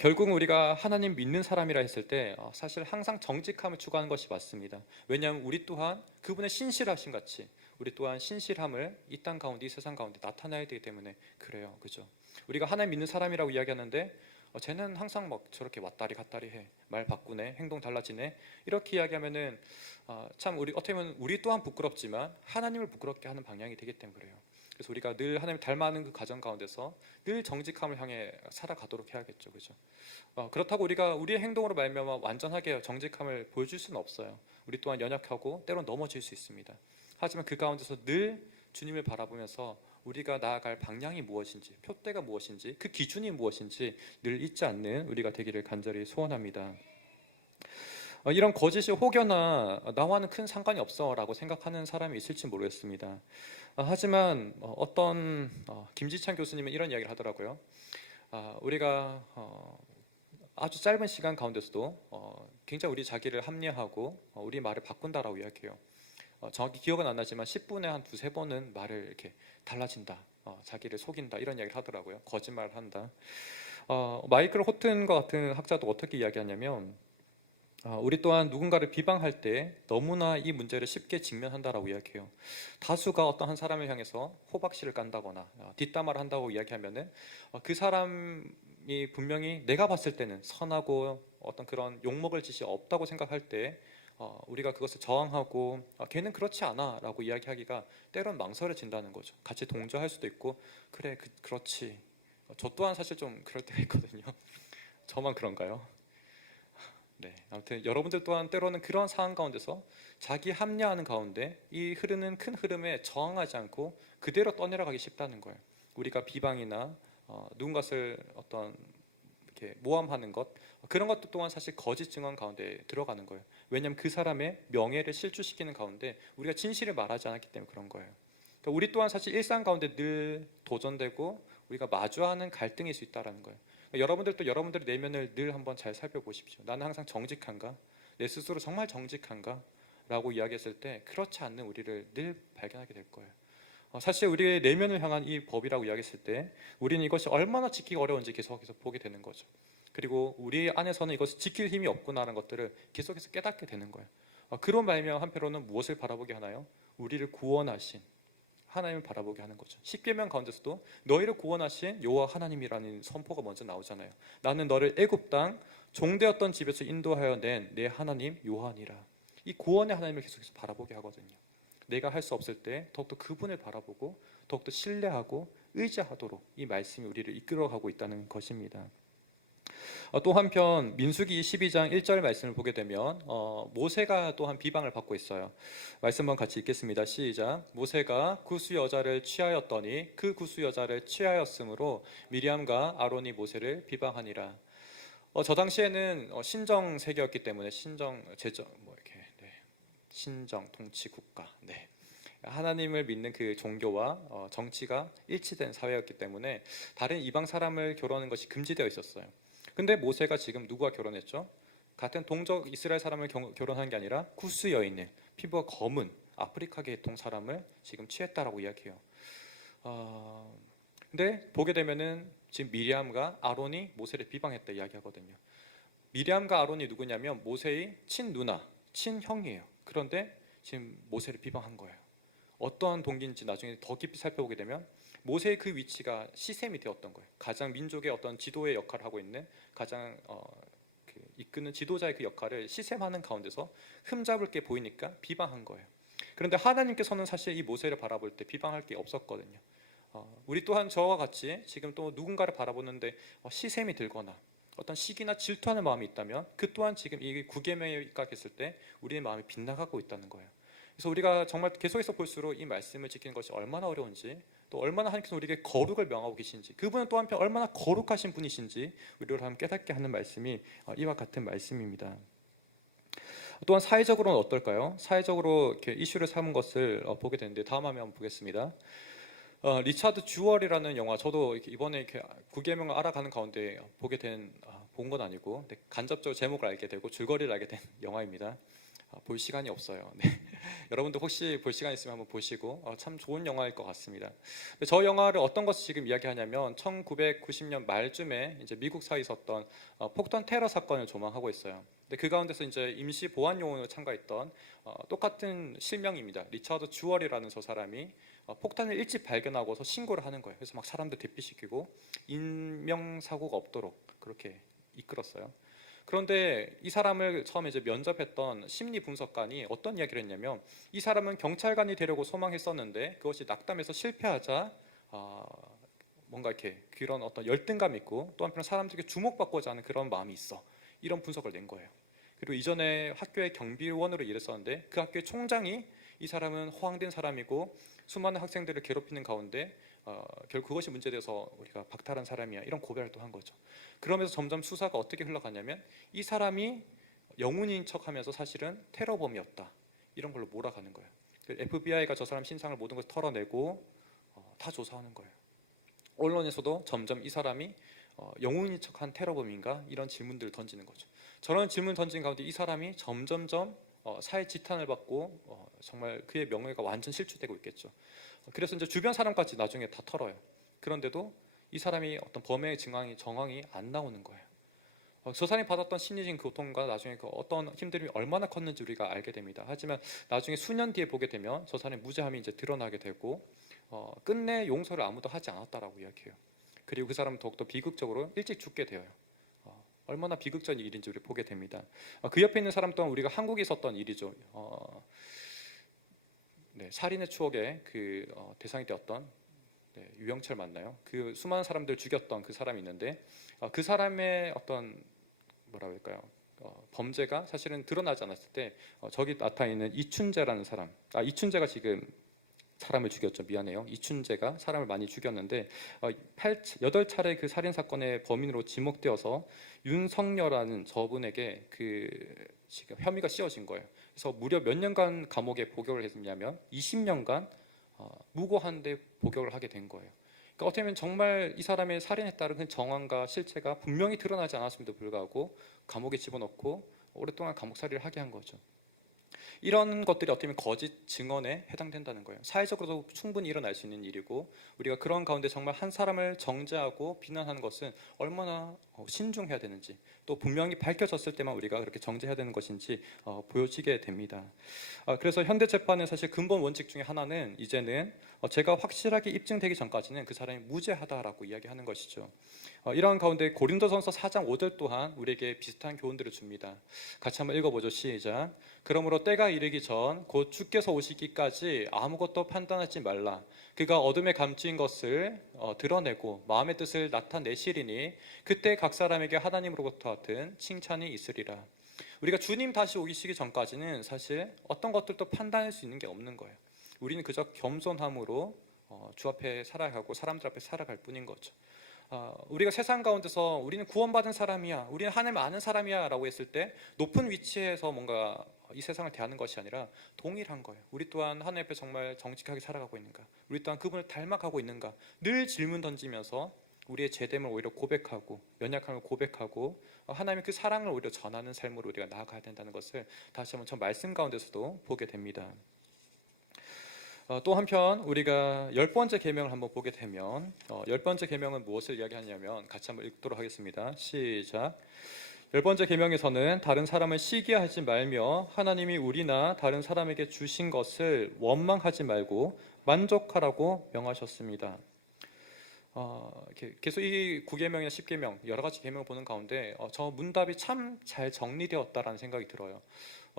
결국은 우리가 하나님 믿는 사람이라 했을 때 사실 항상 정직함을 추구하는 것이 맞습니다. 왜냐하면 우리 또한 그분의 신실하신 같이 우리 또한 신실함을 이 땅 가운데, 이 세상 가운데 나타내야 되기 때문에 그래요. 그죠? 우리가 하나님 믿는 사람이라고 이야기하는데 쟤는 항상 막 저렇게 왔다리 갔다리 해, 말 바꾸네, 행동 달라지네, 이렇게 이야기하면은 참 우리 어떻게 보면 우리 또한 부끄럽지만 하나님을 부끄럽게 하는 방향이 되기 때문에 그래요. 그래서 우리가 늘 하나님 닮아가는 그 과정 가운데서 늘 정직함을 향해 살아가도록 해야겠죠. 그죠? 그렇다고 우리가 우리의 행동으로 말미암아 완전하게 정직함을 보여줄 수는 없어요. 우리 또한 연약하고 때론 넘어질 수 있습니다. 하지만 그 가운데서 늘 주님을 바라보면서 우리가 나아갈 방향이 무엇인지, 표대가 무엇인지, 그 기준이 무엇인지 늘 잊지 않는 우리가 되기를 간절히 소원합니다. 이런 거짓이 혹여나 나와는 큰 상관이 없어 라고 생각하는 사람이 있을지 모르겠습니다. 하지만 어떤 김지찬 교수님은 이런 이야기를 하더라고요. 우리가 아주 짧은 시간 가운데서도 굉장히 우리 자기를 합리화하고 우리 말을 바꾼다라고 이야기해요. 정확히 기억은 안 나지만 10분에 한 두세 번은 말을 이렇게 달라진다, 자기를 속인다, 이런 이야기를 하더라고요. 거짓말을 한다. 마이클 호튼과 같은 학자도 어떻게 이야기하냐면 우리 또한 누군가를 비방할 때 너무나 이 문제를 쉽게 직면한다라고 이야기해요. 다수가 어떤 한 사람을 향해서 호박씨를 깐다거나 뒷담화를 한다고 이야기하면은 그 사람이 분명히 내가 봤을 때는 선하고 어떤 그런 욕먹을 짓이 없다고 생각할 때 우리가 그것을 저항하고 걔는 그렇지 않아 라고 이야기하기가 때론 망설여진다는 거죠. 같이 동조할 수도 있고, 그래 그렇지, 저 또한 사실 좀 그럴 때가 있거든요. 저만 그런가요? 네, 아무튼 여러분들 또한 때로는 그런 상황 가운데서 자기 합리화하는 가운데 이 흐르는 큰 흐름에 저항하지 않고 그대로 떠내려가기 쉽다는 거예요. 우리가 비방이나 누군가를 어떤 이렇게 모함하는 것, 그런 것도 또한 사실 거짓 증언 가운데 들어가는 거예요. 왜냐하면 그 사람의 명예를 실추시키는 가운데 우리가 진실을 말하지 않았기 때문에 그런 거예요. 그러니까 우리 또한 사실 일상 가운데 늘 도전되고 우리가 마주하는 갈등일 수 있다는 거예요. 그러니까 여러분들도 여러분들의 내면을 늘 한번 잘 살펴보십시오. 나는 항상 정직한가? 내 스스로 정말 정직한가? 라고 이야기했을 때 그렇지 않는 우리를 늘 발견하게 될 거예요. 사실 우리의 내면을 향한 이 법이라고 이야기했을 때 우리는 이것이 얼마나 지키기 어려운지 계속해서 보게 되는 거죠. 그리고 우리 안에서는 이것을 지킬 힘이 없구나라는 것들을 계속해서 깨닫게 되는 거예요. 그런 말미암아 한편으로는 무엇을 바라보게 하나요? 우리를 구원하신 하나님을 바라보게 하는 거죠. 십계명 가운데서도 너희를 구원하신 여호와 하나님이라는 선포가 먼저 나오잖아요. 나는 너를 애굽 땅 종되었던 집에서 인도하여 낸 내 하나님 여호와니라. 이 구원의 하나님을 계속해서 바라보게 하거든요. 내가 할 수 없을 때 더욱더 그분을 바라보고 더욱더 신뢰하고 의지하도록 이 말씀이 우리를 이끌어가고 있다는 것입니다. 또 한편 민수기 12장 1절 말씀을 보게 되면 모세가 또한 비방을 받고 있어요. 말씀 한번 같이 읽겠습니다. 시작. 모세가 구스 여자를 취하였더니 그 구스 여자를 취하였으므로 미리암과 아론이 모세를 비방하니라. 저 당시에는 신정 세계였기 때문에 신정 제정 신정 통치 국가, 하나님을 믿는 그 종교와 정치가 일치된 사회였기 때문에 다른 이방 사람을 결혼하는 것이 금지되어 있었어요. 근데 모세가 지금 누구와 결혼했죠? 같은 동족 이스라엘 사람을 결혼한 게 아니라 구스 여인을, 피부가 검은 아프리카 계통 사람을 지금 취했다라고 이야기해요. 근데 보게 되면은 지금 미리암과 아론이 모세를 비방했다 이야기하거든요. 미리암과 아론이 누구냐면 모세의 친누나, 친형이에요. 그런데 지금 모세를 비방한 거예요. 어떠한 동기인지 나중에 더 깊이 살펴보게 되면 모세의 그 위치가 시셈이 되었던 거예요. 가장 민족의 어떤 지도의 역할을 하고 있는 가장 이끄는 지도자의 그 역할을 시셈하는 가운데서 흠잡을 게 보이니까 비방한 거예요. 그런데 하나님께서는 사실 이 모세를 바라볼 때 비방할 게 없었거든요. 우리 또한 저와 같이 지금 또 누군가를 바라보는데 시샘이 들거나 어떤 시기나 질투하는 마음이 있다면 그 또한 지금 이 구계명에 입각했을 때 우리의 마음이 빗나가고 있다는 거예요. 그래서 우리가 정말 계속해서 볼수록 이 말씀을 지키는 것이 얼마나 어려운지, 또 얼마나 하나님께서 우리에게 거룩을 명하고 계신지, 그분은 또 한편 얼마나 거룩하신 분이신지 우리를 한번 깨닫게 하는 말씀이 이와 같은 말씀입니다. 또한 사회적으로는 어떨까요? 사회적으로 이렇게 이슈를 삼은 것을 보게 되는데 다음 화면 한번 보겠습니다. 리차드 주얼이라는 영화, 저도 이번에 이렇게 구계명을 알아가는 가운데 본 건 아니고 간접적으로 제목을 알게 되고 줄거리를 알게 된 영화입니다. 볼 시간이 없어요. 네. 여러분도 혹시 볼 시간 있으면 한번 보시고 참 좋은 영화일 것 같습니다. 저 영화를 어떤 것을 지금 이야기하냐면 1990년 말쯤에 이제 미국 사회에 있었던 폭탄 테러 사건을 조망하고 있어요. 근데 그 가운데서 이제 임시 보안 요원으로 참가했던 똑같은 실명입니다. 리차드 주얼이라는 저 사람이 폭탄을 일찍 발견하고서 신고를 하는 거예요. 그래서 막 사람들 대피시키고 인명사고가 없도록 그렇게 이끌었어요. 그런데 이 사람을 처음에 이제 면접했던 심리 분석관이 어떤 이야기를 했냐면 이 사람은 경찰관이 되려고 소망했었는데 그것이 낙담해서 실패하자 뭔가 이렇게 그런 어떤 열등감이 있고 또 한편 사람들에게 주목받고자 하는 그런 마음이 있어, 이런 분석을 낸 거예요. 그리고 이전에 학교의 경비원으로 일했었는데 그 학교의 총장이 이 사람은 허황된 사람이고 수많은 학생들을 괴롭히는 가운데 결국 그것이 문제돼서 우리가 박탈한 사람이야, 이런 고백을 또 한 거죠. 그러면서 점점 수사가 어떻게 흘러가냐면 이 사람이 영웅인 척하면서 사실은 테러범이었다, 이런 걸로 몰아가는 거예요. FBI가 저 사람 신상을 모든 걸 털어내고 다 조사하는 거예요. 언론에서도 점점 이 사람이 영웅인 척한 테러범인가, 이런 질문들을 던지는 거죠. 저런 질문 던진 가운데 이 사람이 점점점 사회 지탄을 받고 정말 그의 명예가 완전 실추되고 있겠죠. 그래서 이제 주변 사람까지 나중에 다 털어요. 그런데도 이 사람이 어떤 범행의 정황이 안 나오는 거예요. 저 사람이 받았던 심리적인 고통과 나중에 그 어떤 힘듦이 얼마나 컸는지 우리가 알게 됩니다. 하지만 나중에 수년 뒤에 보게 되면 저 사람의 무죄함이 이제 드러나게 되고 끝내 용서를 아무도 하지 않았다라고 이야기해요. 그리고 그 사람은 더욱더 비극적으로 일찍 죽게 되어요. 얼마나 비극적인 일인지 우리 보게 됩니다. 그 옆에 있는 사람 또한 우리가 한국에 있었던 일이죠. 살인의 추억에 대상이 되었던 유영철 맞나요? 그 수많은 사람들 죽였던 그 사람이 있는데 그 사람의 어떤 뭐라고 할까요? 범죄가 사실은 드러나지 않았을 때 저기 나타나 있는 이춘재라는 사람, 이춘재가 지금 사람을 죽였죠. 미안해요. 이춘재가 사람을 많이 죽였는데 8차례 그 살인 사건의 범인으로 지목되어서 윤석열라는 저분에게 지금 혐의가 씌워진 거예요. 그래서 무려 몇 년간 감옥에 복역을 했냐면 20년간 무고한데 복역을 하게 된 거예요. 그러니까 어떻게 보면 정말 이 사람의 살인했다는 그 정황과 실체가 분명히 드러나지 않았음에도 불구하고 감옥에 집어넣고 오랫동안 감옥살이를 하게 한 거죠. 이런 것들이 어떻게 보면 거짓 증언에 해당된다는 거예요. 사회적으로도 충분히 일어날 수 있는 일이고 우리가 그런 가운데 정말 한 사람을 정죄하고 비난하는 것은 얼마나 신중해야 되는지, 또 분명히 밝혀졌을 때만 우리가 그렇게 정죄해야 되는 것인지 보여지게 됩니다. 그래서 현대 재판의 사실 근본 원칙 중에 하나는 이제는 제가 확실하게 입증되기 전까지는 그 사람이 무죄하다라고 이야기하는 것이죠. 이러한 가운데 고린도전서 4장 5절 또한 우리에게 비슷한 교훈들을 줍니다. 같이 한번 읽어보죠. 시작. 그러므로 때가 이르기 전 곧 주께서 오시기까지 아무것도 판단하지 말라. 그가 어둠에 감추인 것을 드러내고 마음의 뜻을 나타내시리니 그때 각 사람에게 하나님으로부터 같은 칭찬이 있으리라. 우리가 주님 다시 오시기 전까지는 사실 어떤 것들도 판단할 수 있는 게 없는 거예요. 우리는 그저 겸손함으로 주 앞에 살아가고 사람들 앞에 살아갈 뿐인 거죠. 우리가 세상 가운데서 우리는 구원받은 사람이야, 우리는 하나님을 아는 사람이야 라고 했을 때 높은 위치에서 뭔가 이 세상을 대하는 것이 아니라 동일한 거예요. 우리 또한 하나님 앞에 정말 정직하게 살아가고 있는가, 우리 또한 그분을 닮아가고 있는가, 늘 질문 던지면서 우리의 죄됨을 오히려 고백하고 연약함을 고백하고 하나님의 그 사랑을 오히려 전하는 삶으로 우리가 나아가야 된다는 것을 다시 한번 저 말씀 가운데서도 보게 됩니다. 또 한편 우리가 10번째 계명을 한번 보게 되면 10번째 계명은 무엇을 이야기하냐면 같이 한번 읽도록 하겠습니다. 시작. 10번째 계명에서는 다른 사람을 시기하지 말며 하나님이 우리나 다른 사람에게 주신 것을 원망하지 말고 만족하라고 명하셨습니다. 계속 이 9계명이나 10계명 여러 가지 계명을 보는 가운데 저 문답이 참 잘 정리되었다라는 생각이 들어요.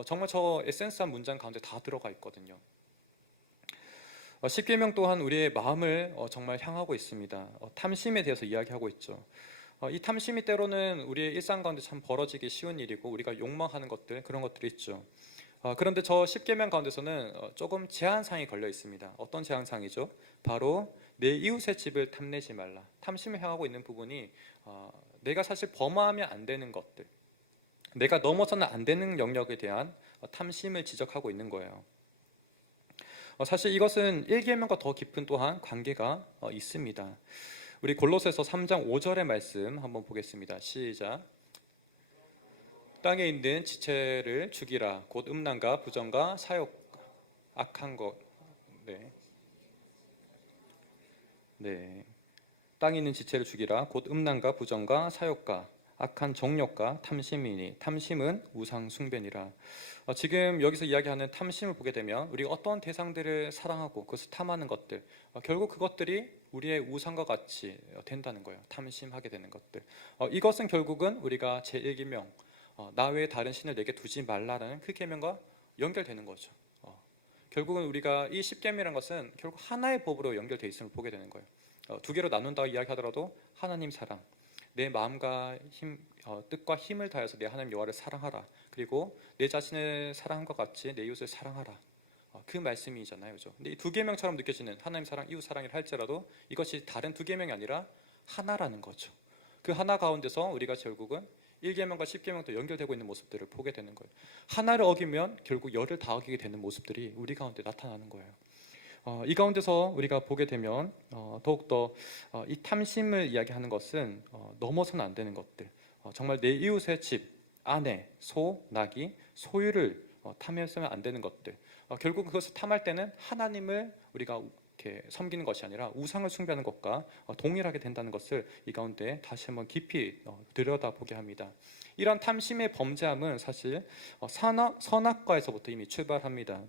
정말 저 에센스한 문장 가운데 다 들어가 있거든요. 10계명 또한 우리의 마음을 정말 향하고 있습니다. 탐심에 대해서 이야기하고 있죠. 이 탐심이 때로는 우리의 일상 가운데 참 벌어지기 쉬운 일이고 우리가 욕망하는 것들 그런 것들이 있죠. 그런데 저 10계명 가운데서는 조금 제한사항이 걸려 있습니다. 어떤 제한사항이죠? 바로 내 이웃의 집을 탐내지 말라. 탐심을 향하고 있는 부분이 내가 사실 범하면 안 되는 것들, 내가 넘어서는 안 되는 영역에 대한 탐심을 지적하고 있는 거예요. 사실 이것은 1계명과 더 깊은 또한 관계가 있습니다. 우리 골로새서 3장 5절의 말씀 한번 보겠습니다. 시작. 땅에 있는 지체를 죽이라. 곧 음란과 부정과 사욕, 악한 것. 네. 땅에 있는 지체를 죽이라. 곧 음란과 부정과 사욕과 악한 정욕과 탐심이니 탐심은 우상 숭배니라. 지금 여기서 이야기하는 탐심을 보게 되면 우리가 어떤 대상들을 사랑하고 그것을 탐하는 것들, 결국 그것들이 우리의 우상과 같이 된다는 거예요. 탐심하게 되는 것들. 이것은 결국은 우리가 제1계명 나 외에 다른 신을 내게 두지 말라라는 그 계명과 연결되는 거죠. 결국은 우리가 이 10계명이라는 것은 결국 하나의 법으로 연결되어 있음을 보게 되는 거예요. 두 개로 나눈다고 이야기하더라도 하나님 사랑, 내 마음과 뜻과 힘을 다해서 내 하나님 여호와를 사랑하라. 그리고 내 자신을 사랑함과 같이 내 이웃을 사랑하라. 그 말씀이잖아요, 그죠? 근데 이 두 계명처럼 느껴지는 하나님 사랑, 이웃 사랑이라 할지라도 이것이 다른 두 계명이 아니라 하나라는 거죠. 그 하나 가운데서 우리가 결국은 1계명과 10계명도 연결되고 있는 모습들을 보게 되는 거예요. 하나를 어기면 결국 열을 다 어기게 되는 모습들이 우리 가운데 나타나는 거예요. 이 가운데서 우리가 보게 되면 더욱더 이 탐심을 이야기하는 것은 넘어서는 안 되는 것들, 정말 내 이웃의 집, 아내, 소, 나귀, 소유를 탐해서는 안 되는 것들, 결국 그것을 탐할 때는 하나님을 우리가 이렇게 섬기는 것이 아니라 우상을 숭배하는 것과 동일하게 된다는 것을 이 가운데 다시 한번 깊이 들여다보게 합니다. 이런 탐심의 범죄함은 사실 선악과에서부터 이미 출발합니다.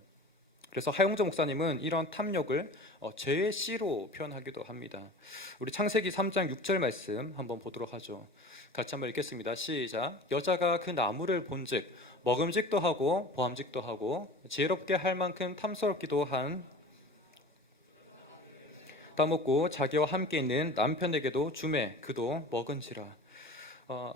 그래서 하용조 목사님은 이런 탐욕을 죄의 씨로 표현하기도 합니다. 우리 창세기 3장 6절 말씀 한번 보도록 하죠. 같이 한번 읽겠습니다. 시작. 여자가 그 나무를 본즉 먹음직도 하고 보암직도 하고 지혜롭게 할 만큼 탐스럽기도 한 따먹고 자기와 함께 있는 남편에게도 주매 그도 먹은지라.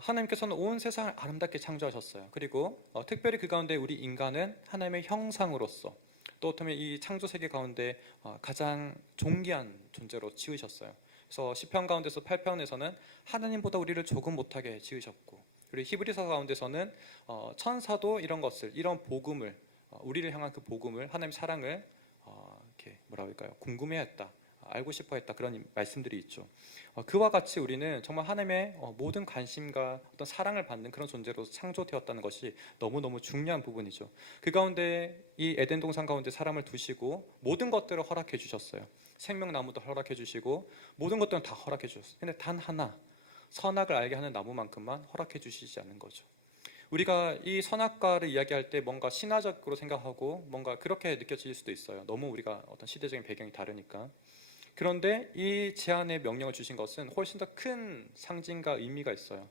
하나님께서는 온 세상을 아름답게 창조하셨어요. 그리고 특별히 그 가운데 우리 인간은 하나님의 형상으로서 또 어쩌면 이 창조 세계 가운데 가장 존귀한 존재로 지으셨어요. 그래서 시편 가운데서 8편에서는 하나님보다 우리를 조금 못하게 지으셨고, 그리고 히브리서 가운데서는 천사도 이런 것을, 이런 복음을, 우리를 향한 그 복음을, 하나님 사랑을 이렇게 뭐라고 할까요? 궁금해했다, 알고 싶어했다, 그런 말씀들이 있죠. 그와 같이 우리는 정말 하나님의 모든 관심과 어떤 사랑을 받는 그런 존재로 창조되었다는 것이 너무너무 중요한 부분이죠. 그 가운데 이 에덴 동산 가운데 사람을 두시고 모든 것들을 허락해 주셨어요. 생명나무도 허락해 주시고 모든 것들은 다 허락해 주셨어요. 근데 단 하나, 선악을 알게 하는 나무만큼만 허락해 주시지 않는 거죠. 우리가 이 선악과를 이야기할 때 뭔가 신화적으로 생각하고 뭔가 그렇게 느껴질 수도 있어요. 너무 우리가 어떤 시대적인 배경이 다르니까. 그런데 이 제안의 명령을 주신 것은 훨씬 더 큰 상징과 의미가 있어요.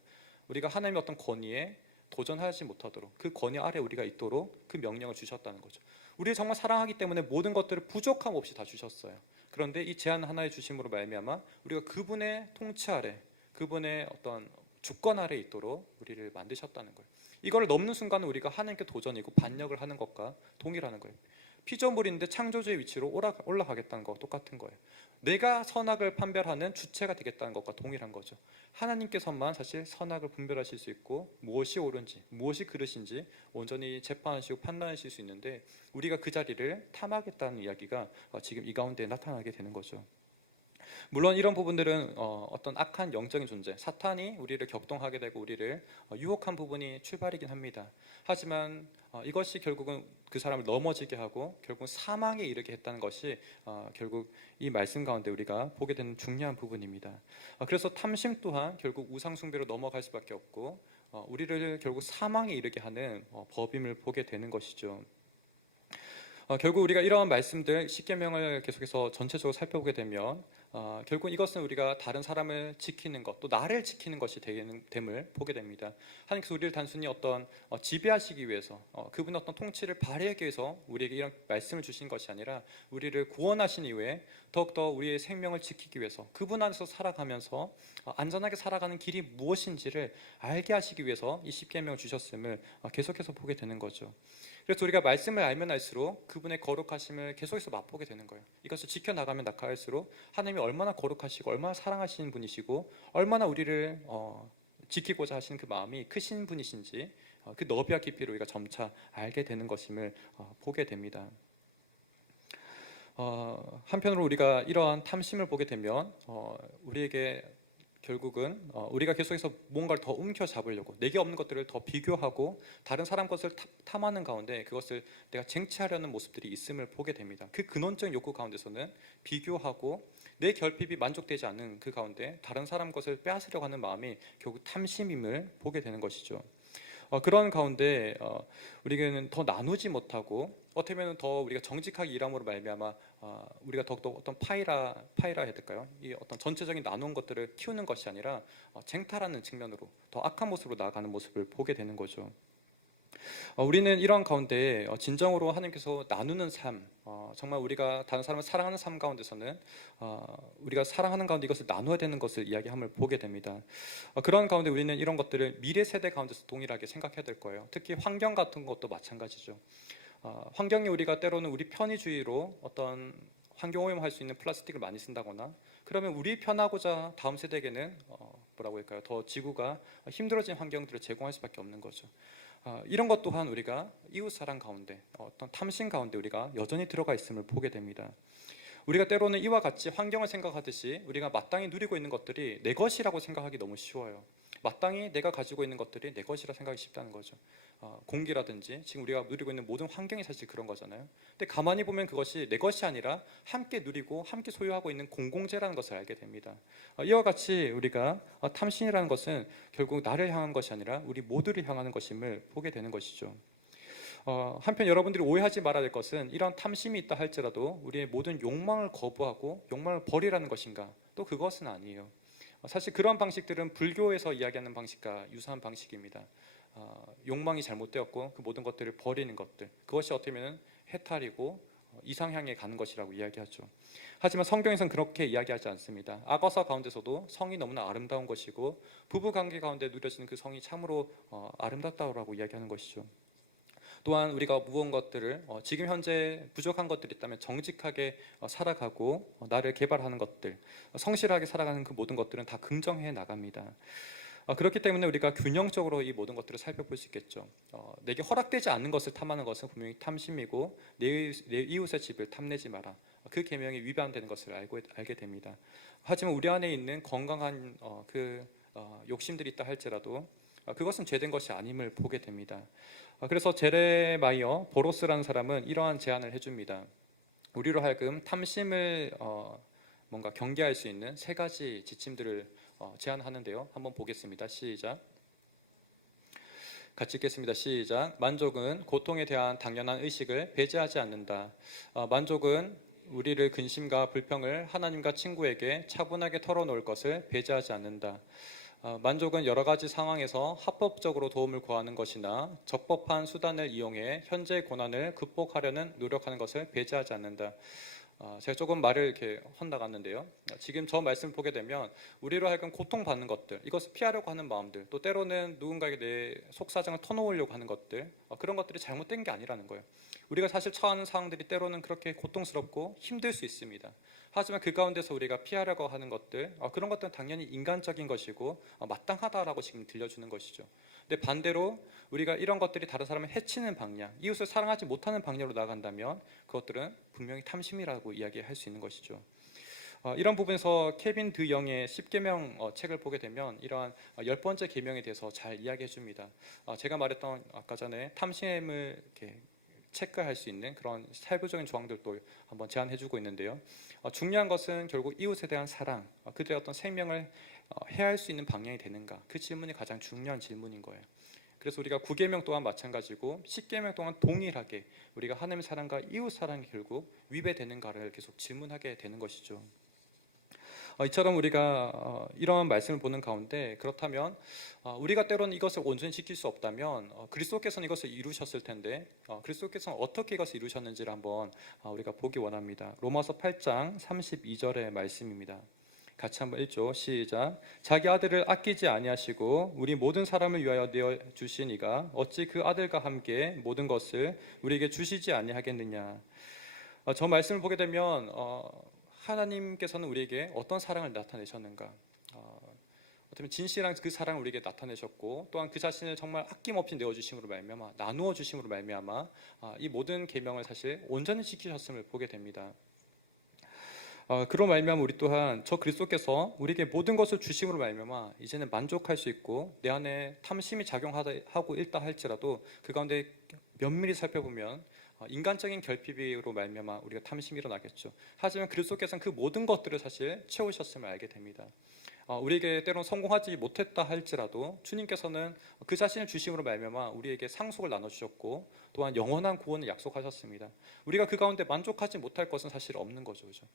우리가 하나님의 어떤 권위에 도전하지 못하도록, 그 권위 아래 우리가 있도록 그 명령을 주셨다는 거죠. 우리를 정말 사랑하기 때문에 모든 것들을 부족함 없이 다 주셨어요. 그런데 이 제안 하나의 주심으로 말미암아 우리가 그분의 통치 아래, 그분의 어떤 주권 아래 있도록 우리를 만드셨다는 거예요. 이걸 넘는 순간은 우리가 하나님께 도전이고 반역을 하는 것과 동일하는 거예요. 피조물인데 창조주의 위치로 올라가겠다는 것과 똑같은 거예요. 내가 선악을 판별하는 주체가 되겠다는 것과 동일한 거죠. 하나님께서만 사실 선악을 분별하실 수 있고 무엇이 옳은지 무엇이 그릇인지 온전히 재판하시고 판단하실 수 있는데 우리가 그 자리를 탐하겠다는 이야기가 지금 이 가운데 나타나게 되는 거죠. 물론 이런 부분들은 어떤 악한 영적인 존재, 사탄이 우리를 격동하게 되고 우리를 유혹한 부분이 출발이긴 합니다. 하지만 이것이 결국은 그 사람을 넘어지게 하고 결국 사망에 이르게 했다는 것이 결국 이 말씀 가운데 우리가 보게 되는 중요한 부분입니다. 그래서 탐심 또한 결국 우상 숭배로 넘어갈 수밖에 없고 우리를 결국 사망에 이르게 하는 법임을 보게 되는 것이죠. 결국 우리가 이러한 말씀들 십계명을 계속해서 전체적으로 살펴보게 되면 결국 이것은 우리가 다른 사람을 지키는 것, 또 나를 지키는 것이 됨을 보게 됩니다. 하나님께서 우리를 단순히 어떤 지배하시기 위해서 그분의 어떤 통치를 발휘하기 위해서 우리에게 이런 말씀을 주신 것이 아니라 우리를 구원하신 이후에 더욱더 우리의 생명을 지키기 위해서 그분 안에서 살아가면서 안전하게 살아가는 길이 무엇인지를 알게 하시기 위해서 이 십계명을 주셨음을 계속해서 보게 되는 거죠. 그래서 우리가 말씀을 알면 알수록 그분의 거룩하심을 계속해서 맛보게 되는 거예요. 이것을 지켜나가면 나갈수록 하나님이 얼마나 거룩하시고 얼마나 사랑하시는 분이시고 얼마나 우리를 지키고자 하시는 그 마음이 크신 분이신지 그 너비와 깊이를 우리가 점차 알게 되는 것임을 보게 됩니다. 한편으로 우리가 이러한 탐심을 보게 되면 우리에게 결국은 우리가 계속해서 뭔가를 더 움켜잡으려고 내게 없는 것들을 더 비교하고 다른 사람 것을 탐하는 가운데 그것을 내가 쟁취하려는 모습들이 있음을 보게 됩니다. 그 근원적인 욕구 가운데서는 비교하고 내 결핍이 만족되지 않는 그 가운데 다른 사람 것을 빼앗으려고 하는 마음이 결국 탐심임을 보게 되는 것이죠. 그런 가운데 우리는 더 나누지 못하고 어떻게 보면 더 우리가 정직하게 일함으로 말미암아 우리가 더욱더 어떤 파이라 해야 될까요? 이 어떤 전체적인 나눈 것들을 키우는 것이 아니라 쟁탈하는 측면으로 더 악한 모습으로 나아가는 모습을 보게 되는 거죠. 우리는 이러한 가운데 진정으로 하나님께서 나누는 삶, 정말 우리가 다른 사람을 사랑하는 삶 가운데서는 우리가 사랑하는 가운데 이것을 나눠야 되는 것을 이야기함을 보게 됩니다. 그런 가운데 우리는 이런 것들을 미래 세대 가운데서 동일하게 생각해야 될 거예요. 특히 환경 같은 것도 마찬가지죠. 환경이 우리가 때로는 우리 편의주의로 어떤 환경오염할 수 있는 플라스틱을 많이 쓴다거나 그러면 우리 편하고자 다음 세대에게는 뭐라고 할까요? 더 지구가 힘들어진 환경들을 제공할 수밖에 없는 거죠. 이런 것 또한 우리가 이웃사랑 가운데 어떤 탐심 가운데 우리가 여전히 들어가 있음을 보게 됩니다. 우리가 때로는 이와 같이 환경을 생각하듯이 우리가 마땅히 누리고 있는 것들이 내 것이라고 생각하기 너무 쉬워요. 마땅히 내가 가지고 있는 것들이 내 것이라 생각이 쉽다는 거죠. 공기라든지 지금 우리가 누리고 있는 모든 환경이 사실 그런 거잖아요. 근데 가만히 보면 그것이 내 것이 아니라 함께 누리고 함께 소유하고 있는 공공재라는 것을 알게 됩니다. 이와 같이 우리가 탐심이라는 것은 결국 나를 향한 것이 아니라 우리 모두를 향하는 것임을 보게 되는 것이죠. 한편 여러분들이 오해하지 말아야 될 것은 이런 탐심이 있다 할지라도 우리의 모든 욕망을 거부하고 욕망을 버리라는 것인가? 또 그것은 아니에요. 사실 그런 방식들은 불교에서 이야기하는 방식과 유사한 방식입니다. 욕망이 잘못되었고 그 모든 것들을 버리는 것들, 그것이 어떻게 보면 해탈이고 이상향에 가는 것이라고 이야기하죠. 하지만 성경에서는 그렇게 이야기하지 않습니다. 아가서 가운데서도 성이 너무나 아름다운 것이고 부부관계 가운데 누려지는 그 성이 참으로 아름답다고 이야기하는 것이죠. 또한 우리가 무언 것들을 지금 현재 부족한 것들이 있다면 정직하게 살아가고 나를 개발하는 것들, 성실하게 살아가는 그 모든 것들은 다 긍정해 나갑니다. 그렇기 때문에 우리가 균형적으로 이 모든 것들을 살펴볼 수 있겠죠. 내게 허락되지 않는 것을 탐하는 것은 분명히 탐심이고 내 이웃의 집을 탐내지 마라. 그 계명이 위반되는 것을 알게 됩니다. 하지만 우리 안에 있는 건강한 욕심들이 있다 할지라도 그것은 죄된 것이 아님을 보게 됩니다. 그래서 제레마이어 보로스라는 사람은 이러한 제안을 해줍니다. 우리로 하여금 탐심을 뭔가 경계할 수 있는 세 가지 지침들을 제안하는데요. 한번 보겠습니다. 시작. 같이 읽겠습니다. 시작. 만족은 고통에 대한 당연한 의식을 배제하지 않는다. 만족은 우리를 근심과 불평을 하나님과 친구에게 차분하게 털어놓을 것을 배제하지 않는다. 만족은 여러 가지 상황에서 합법적으로 도움을 구하는 것이나 적법한 수단을 이용해 현재의 고난을 극복하려는 노력하는 것을 배제하지 않는다. 제가 조금 말을 이렇게 헛나갔는데요. 지금 저 말씀을 보게 되면 우리로 하여금 고통받는 것들, 이것을 피하려고 하는 마음들, 또 때로는 누군가에게 내 속사정을 터놓으려고 하는 것들, 그런 것들이 잘못된 게 아니라는 거예요. 우리가 사실 처하는 상황들이 때로는 그렇게 고통스럽고 힘들 수 있습니다. 하지만 그 가운데서 우리가 피하려고 하는 것들, 그런 것들은 당연히 인간적인 것이고 마땅하다라고 지금 들려주는 것이죠. 근데 반대로 우리가 이런 것들이 다른 사람을 해치는 방향, 이웃을 사랑하지 못하는 방향으로 나아간다면 그것들은 분명히 탐심이라고 이야기할 수 있는 것이죠. 이런 부분에서 케빈 드 영의 10계명 책을 보게 되면 이러한 10번째 계명에 대해서 잘 이야기해 줍니다. 제가 말했던 아까 전에 탐심을 이렇게 체크할 수 있는 그런 세부적인 조항들도 한번 제안해 주고 있는데요. 중요한 것은 결국 이웃에 대한 사랑, 그들의 어떤 생명을 해할 수 있는 방향이 되는가, 그 질문이 가장 중요한 질문인 거예요. 그래서 우리가 9계명 또한 마찬가지고 10계명 또한 동일하게 우리가 하나님의 사랑과 이웃 사랑이 결국 위배되는가를 계속 질문하게 되는 것이죠. 이처럼 우리가 이러한 말씀을 보는 가운데, 그렇다면 우리가 때로는 이것을 온전히 지킬 수 없다면 그리스도께서는 이것을 이루셨을 텐데 그리스도께서는 어떻게 이것을 이루셨는지를 한번 우리가 보기 원합니다. 로마서 8장 32절의 말씀입니다. 같이 한번 읽죠. 시작. 자기 아들을 아끼지 아니하시고 우리 모든 사람을 위하여 내어 주시니가 어찌 그 아들과 함께 모든 것을 우리에게 주시지 아니하겠느냐. 저 말씀을 보게 되면 하나님께서는 우리에게 어떤 사랑을 나타내셨는가, 어쩌면 진실한 그 사랑을 우리에게 나타내셨고, 또한 그 자신을 정말 아낌없이 내어주심으로 말미암아, 나누어 주심으로 말미암아 이 모든 계명을 사실 온전히 지키셨음을 보게 됩니다. 그런 말미암아 우리 또한 저 그리스도께서 우리에게 모든 것을 주심으로 말미암아 이제는 만족할 수 있고, 내 안에 탐심이 작용하고 있다 할지라도 그 가운데 면밀히 살펴보면 인간적인 결핍으로 말미암아 우리가 탐심이 일어나겠죠. 하지만 그리스도께서는 그 모든 것들을 사실 채우셨음을 알게 됩니다. 우리에게 때론 성공하지 못했다 할지라도 주님께서는 그 자신을 주심으로 말미암아 우리에게 상속을 나눠주셨고, 또한 영원한 구원을 약속하셨습니다. 우리가 그 가운데 만족하지 못할 것은 사실 없는 거죠. 그죠?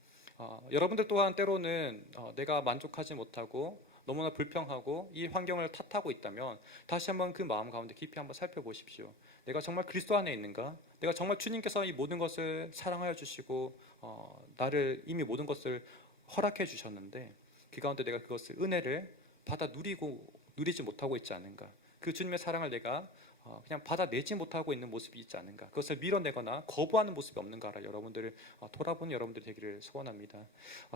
여러분들 또한 때로는 내가 만족하지 못하고 너무나 불평하고 이 환경을 탓하고 있다면 다시 한번 그 마음 가운데 깊이 한번 살펴보십시오. 내가 정말 그리스도 안에 있는가? 내가 정말 주님께서 이 모든 것을 사랑하여 주시고 나를 이미 모든 것을 허락해 주셨는데 그 가운데 내가 그것을 은혜를 받아 누리지 못하고 있지 않은가? 그 주님의 사랑을 내가 그냥 받아내지 못하고 있는 모습이 있지 않은가? 그것을 밀어내거나 거부하는 모습이 없는가를 여러분들을 돌아보는 여러분들이 되기를 소원합니다.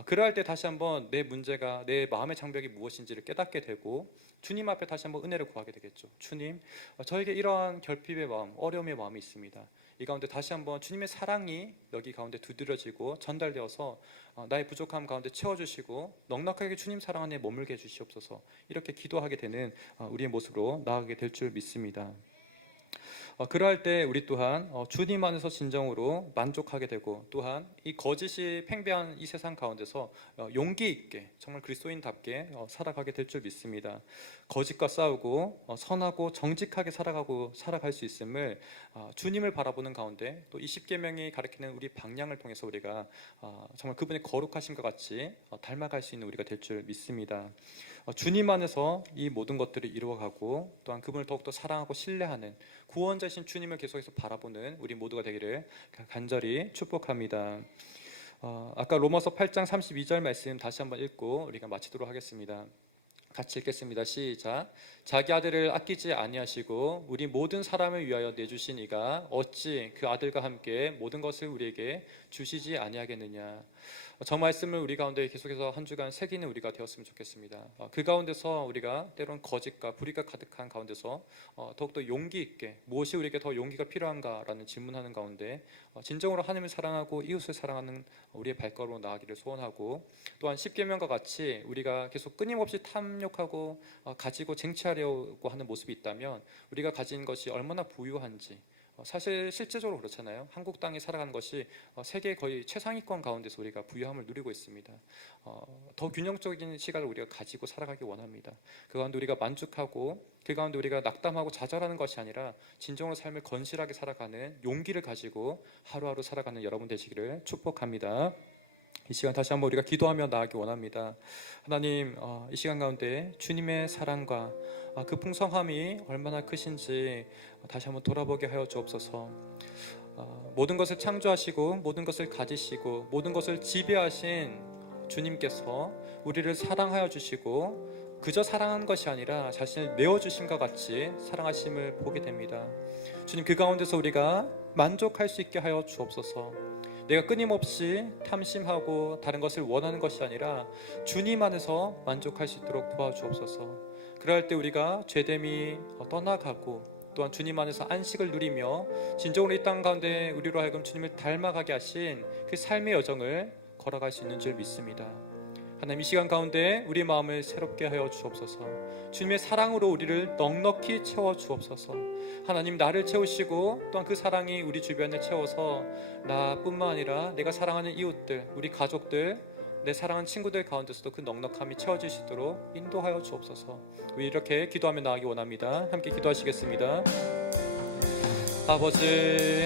그러할 때 다시 한번 내 문제가, 내 마음의 장벽이 무엇인지를 깨닫게 되고 주님 앞에 다시 한번 은혜를 구하게 되겠죠. 주님, 저에게 이러한 결핍의 마음, 어려움의 마음이 있습니다. 이 가운데 다시 한번 주님의 사랑이 여기 가운데 두드려지고 전달되어서 나의 부족함 가운데 채워주시고 넉넉하게 주님 사랑 안에 머물게 해주시옵소서. 이렇게 기도하게 되는 우리의 모습으로 나아가게 될 줄 믿습니다. 그러할 때 우리 또한 주님 안에서 진정으로 만족하게 되고, 또한 이 거짓이 팽배한 이 세상 가운데서 용기 있게 정말 그리스도인답게 살아가게 될 줄 믿습니다. 거짓과 싸우고 선하고 정직하게 살아갈 수 있음을 주님을 바라보는 가운데 또 이 십계명이 가리키는 우리 방향을 통해서 우리가 정말 그분의 거룩하심과 같이 닮아갈 수 있는 우리가 될 줄 믿습니다. 주님 안에서 이 모든 것들을 이루어가고, 또한 그분을 더욱더 사랑하고 신뢰하는 구원자신 주님을 계속해서 바라보는 우리 모두가 되기를 간절히 축복합니다. 아까 로마서 8장 32절 말씀 다시 한번 읽고 우리가 마치도록 하겠습니다. 같이 읽겠습니다. 시작. 자기 아들을 아끼지 아니하시고 우리 모든 사람을 위하여 내주신 이가 어찌 그 아들과 함께 모든 것을 우리에게 주시지 아니하겠느냐. 저 말씀을 우리 가운데 계속해서 한 주간 새기는 우리가 되었으면 좋겠습니다. 그 가운데서 우리가 때론 거짓과 불의가 가득한 가운데서 더욱더 용기 있게 무엇이 우리에게 더 용기가 필요한가라는 질문하는 가운데 진정으로 하나님을 사랑하고 이웃을 사랑하는 우리의 발걸음으로 나아가기를 소원하고, 또한 십계명과 같이 우리가 계속 끊임없이 탐욕하고 가지고 쟁취하려고 하는 모습이 있다면 우리가 가진 것이 얼마나 부유한지, 사실 실제적으로 그렇잖아요. 한국 땅에 살아가는 것이 세계 거의 최상위권 가운데서 우리가 부유함을 누리고 있습니다. 더 균형적인 시각을 우리가 가지고 살아가기 원합니다. 그 가운데 우리가 만족하고 그 가운데 우리가 낙담하고 좌절하는 것이 아니라 진정으로 삶을 건실하게 살아가는 용기를 가지고 하루하루 살아가는 여러분 되시기를 축복합니다. 이 시간 다시 한번 우리가 기도하며 나아가기 원합니다. 하나님, 이 시간 가운데 주님의 사랑과 그 풍성함이 얼마나 크신지 다시 한번 돌아보게 하여 주옵소서. 모든 것을 창조하시고 모든 것을 가지시고 모든 것을 지배하신 주님께서 우리를 사랑하여 주시고 그저 사랑한 것이 아니라 자신을 내어주심과 같이 사랑하심을 보게 됩니다. 주님, 그 가운데서 우리가 만족할 수 있게 하여 주옵소서. 내가 끊임없이 탐심하고 다른 것을 원하는 것이 아니라 주님 안에서 만족할 수 있도록 도와주옵소서. 그럴 때 우리가 죄됨이 떠나가고, 또한 주님 안에서 안식을 누리며 진정으로 이 땅 가운데 우리로 하여금 주님을 닮아가게 하신 그 삶의 여정을 걸어갈 수 있는 줄 믿습니다. 하나님, 이 시간 가운데 우리 마음을 새롭게 하여 주옵소서. 주님의 사랑으로 우리를 넉넉히 채워 주옵소서. 하나님, 나를 채우시고 또한 그 사랑이 우리 주변을 채워서 나뿐만 아니라 내가 사랑하는 이웃들, 우리 가족들, 내 사랑하는 친구들 가운데서도 그 넉넉함이 채워질 수 있도록 인도하여 주옵소서. 우리 이렇게 기도하며 나가기 원합니다. 함께 기도하시겠습니다. 아버지,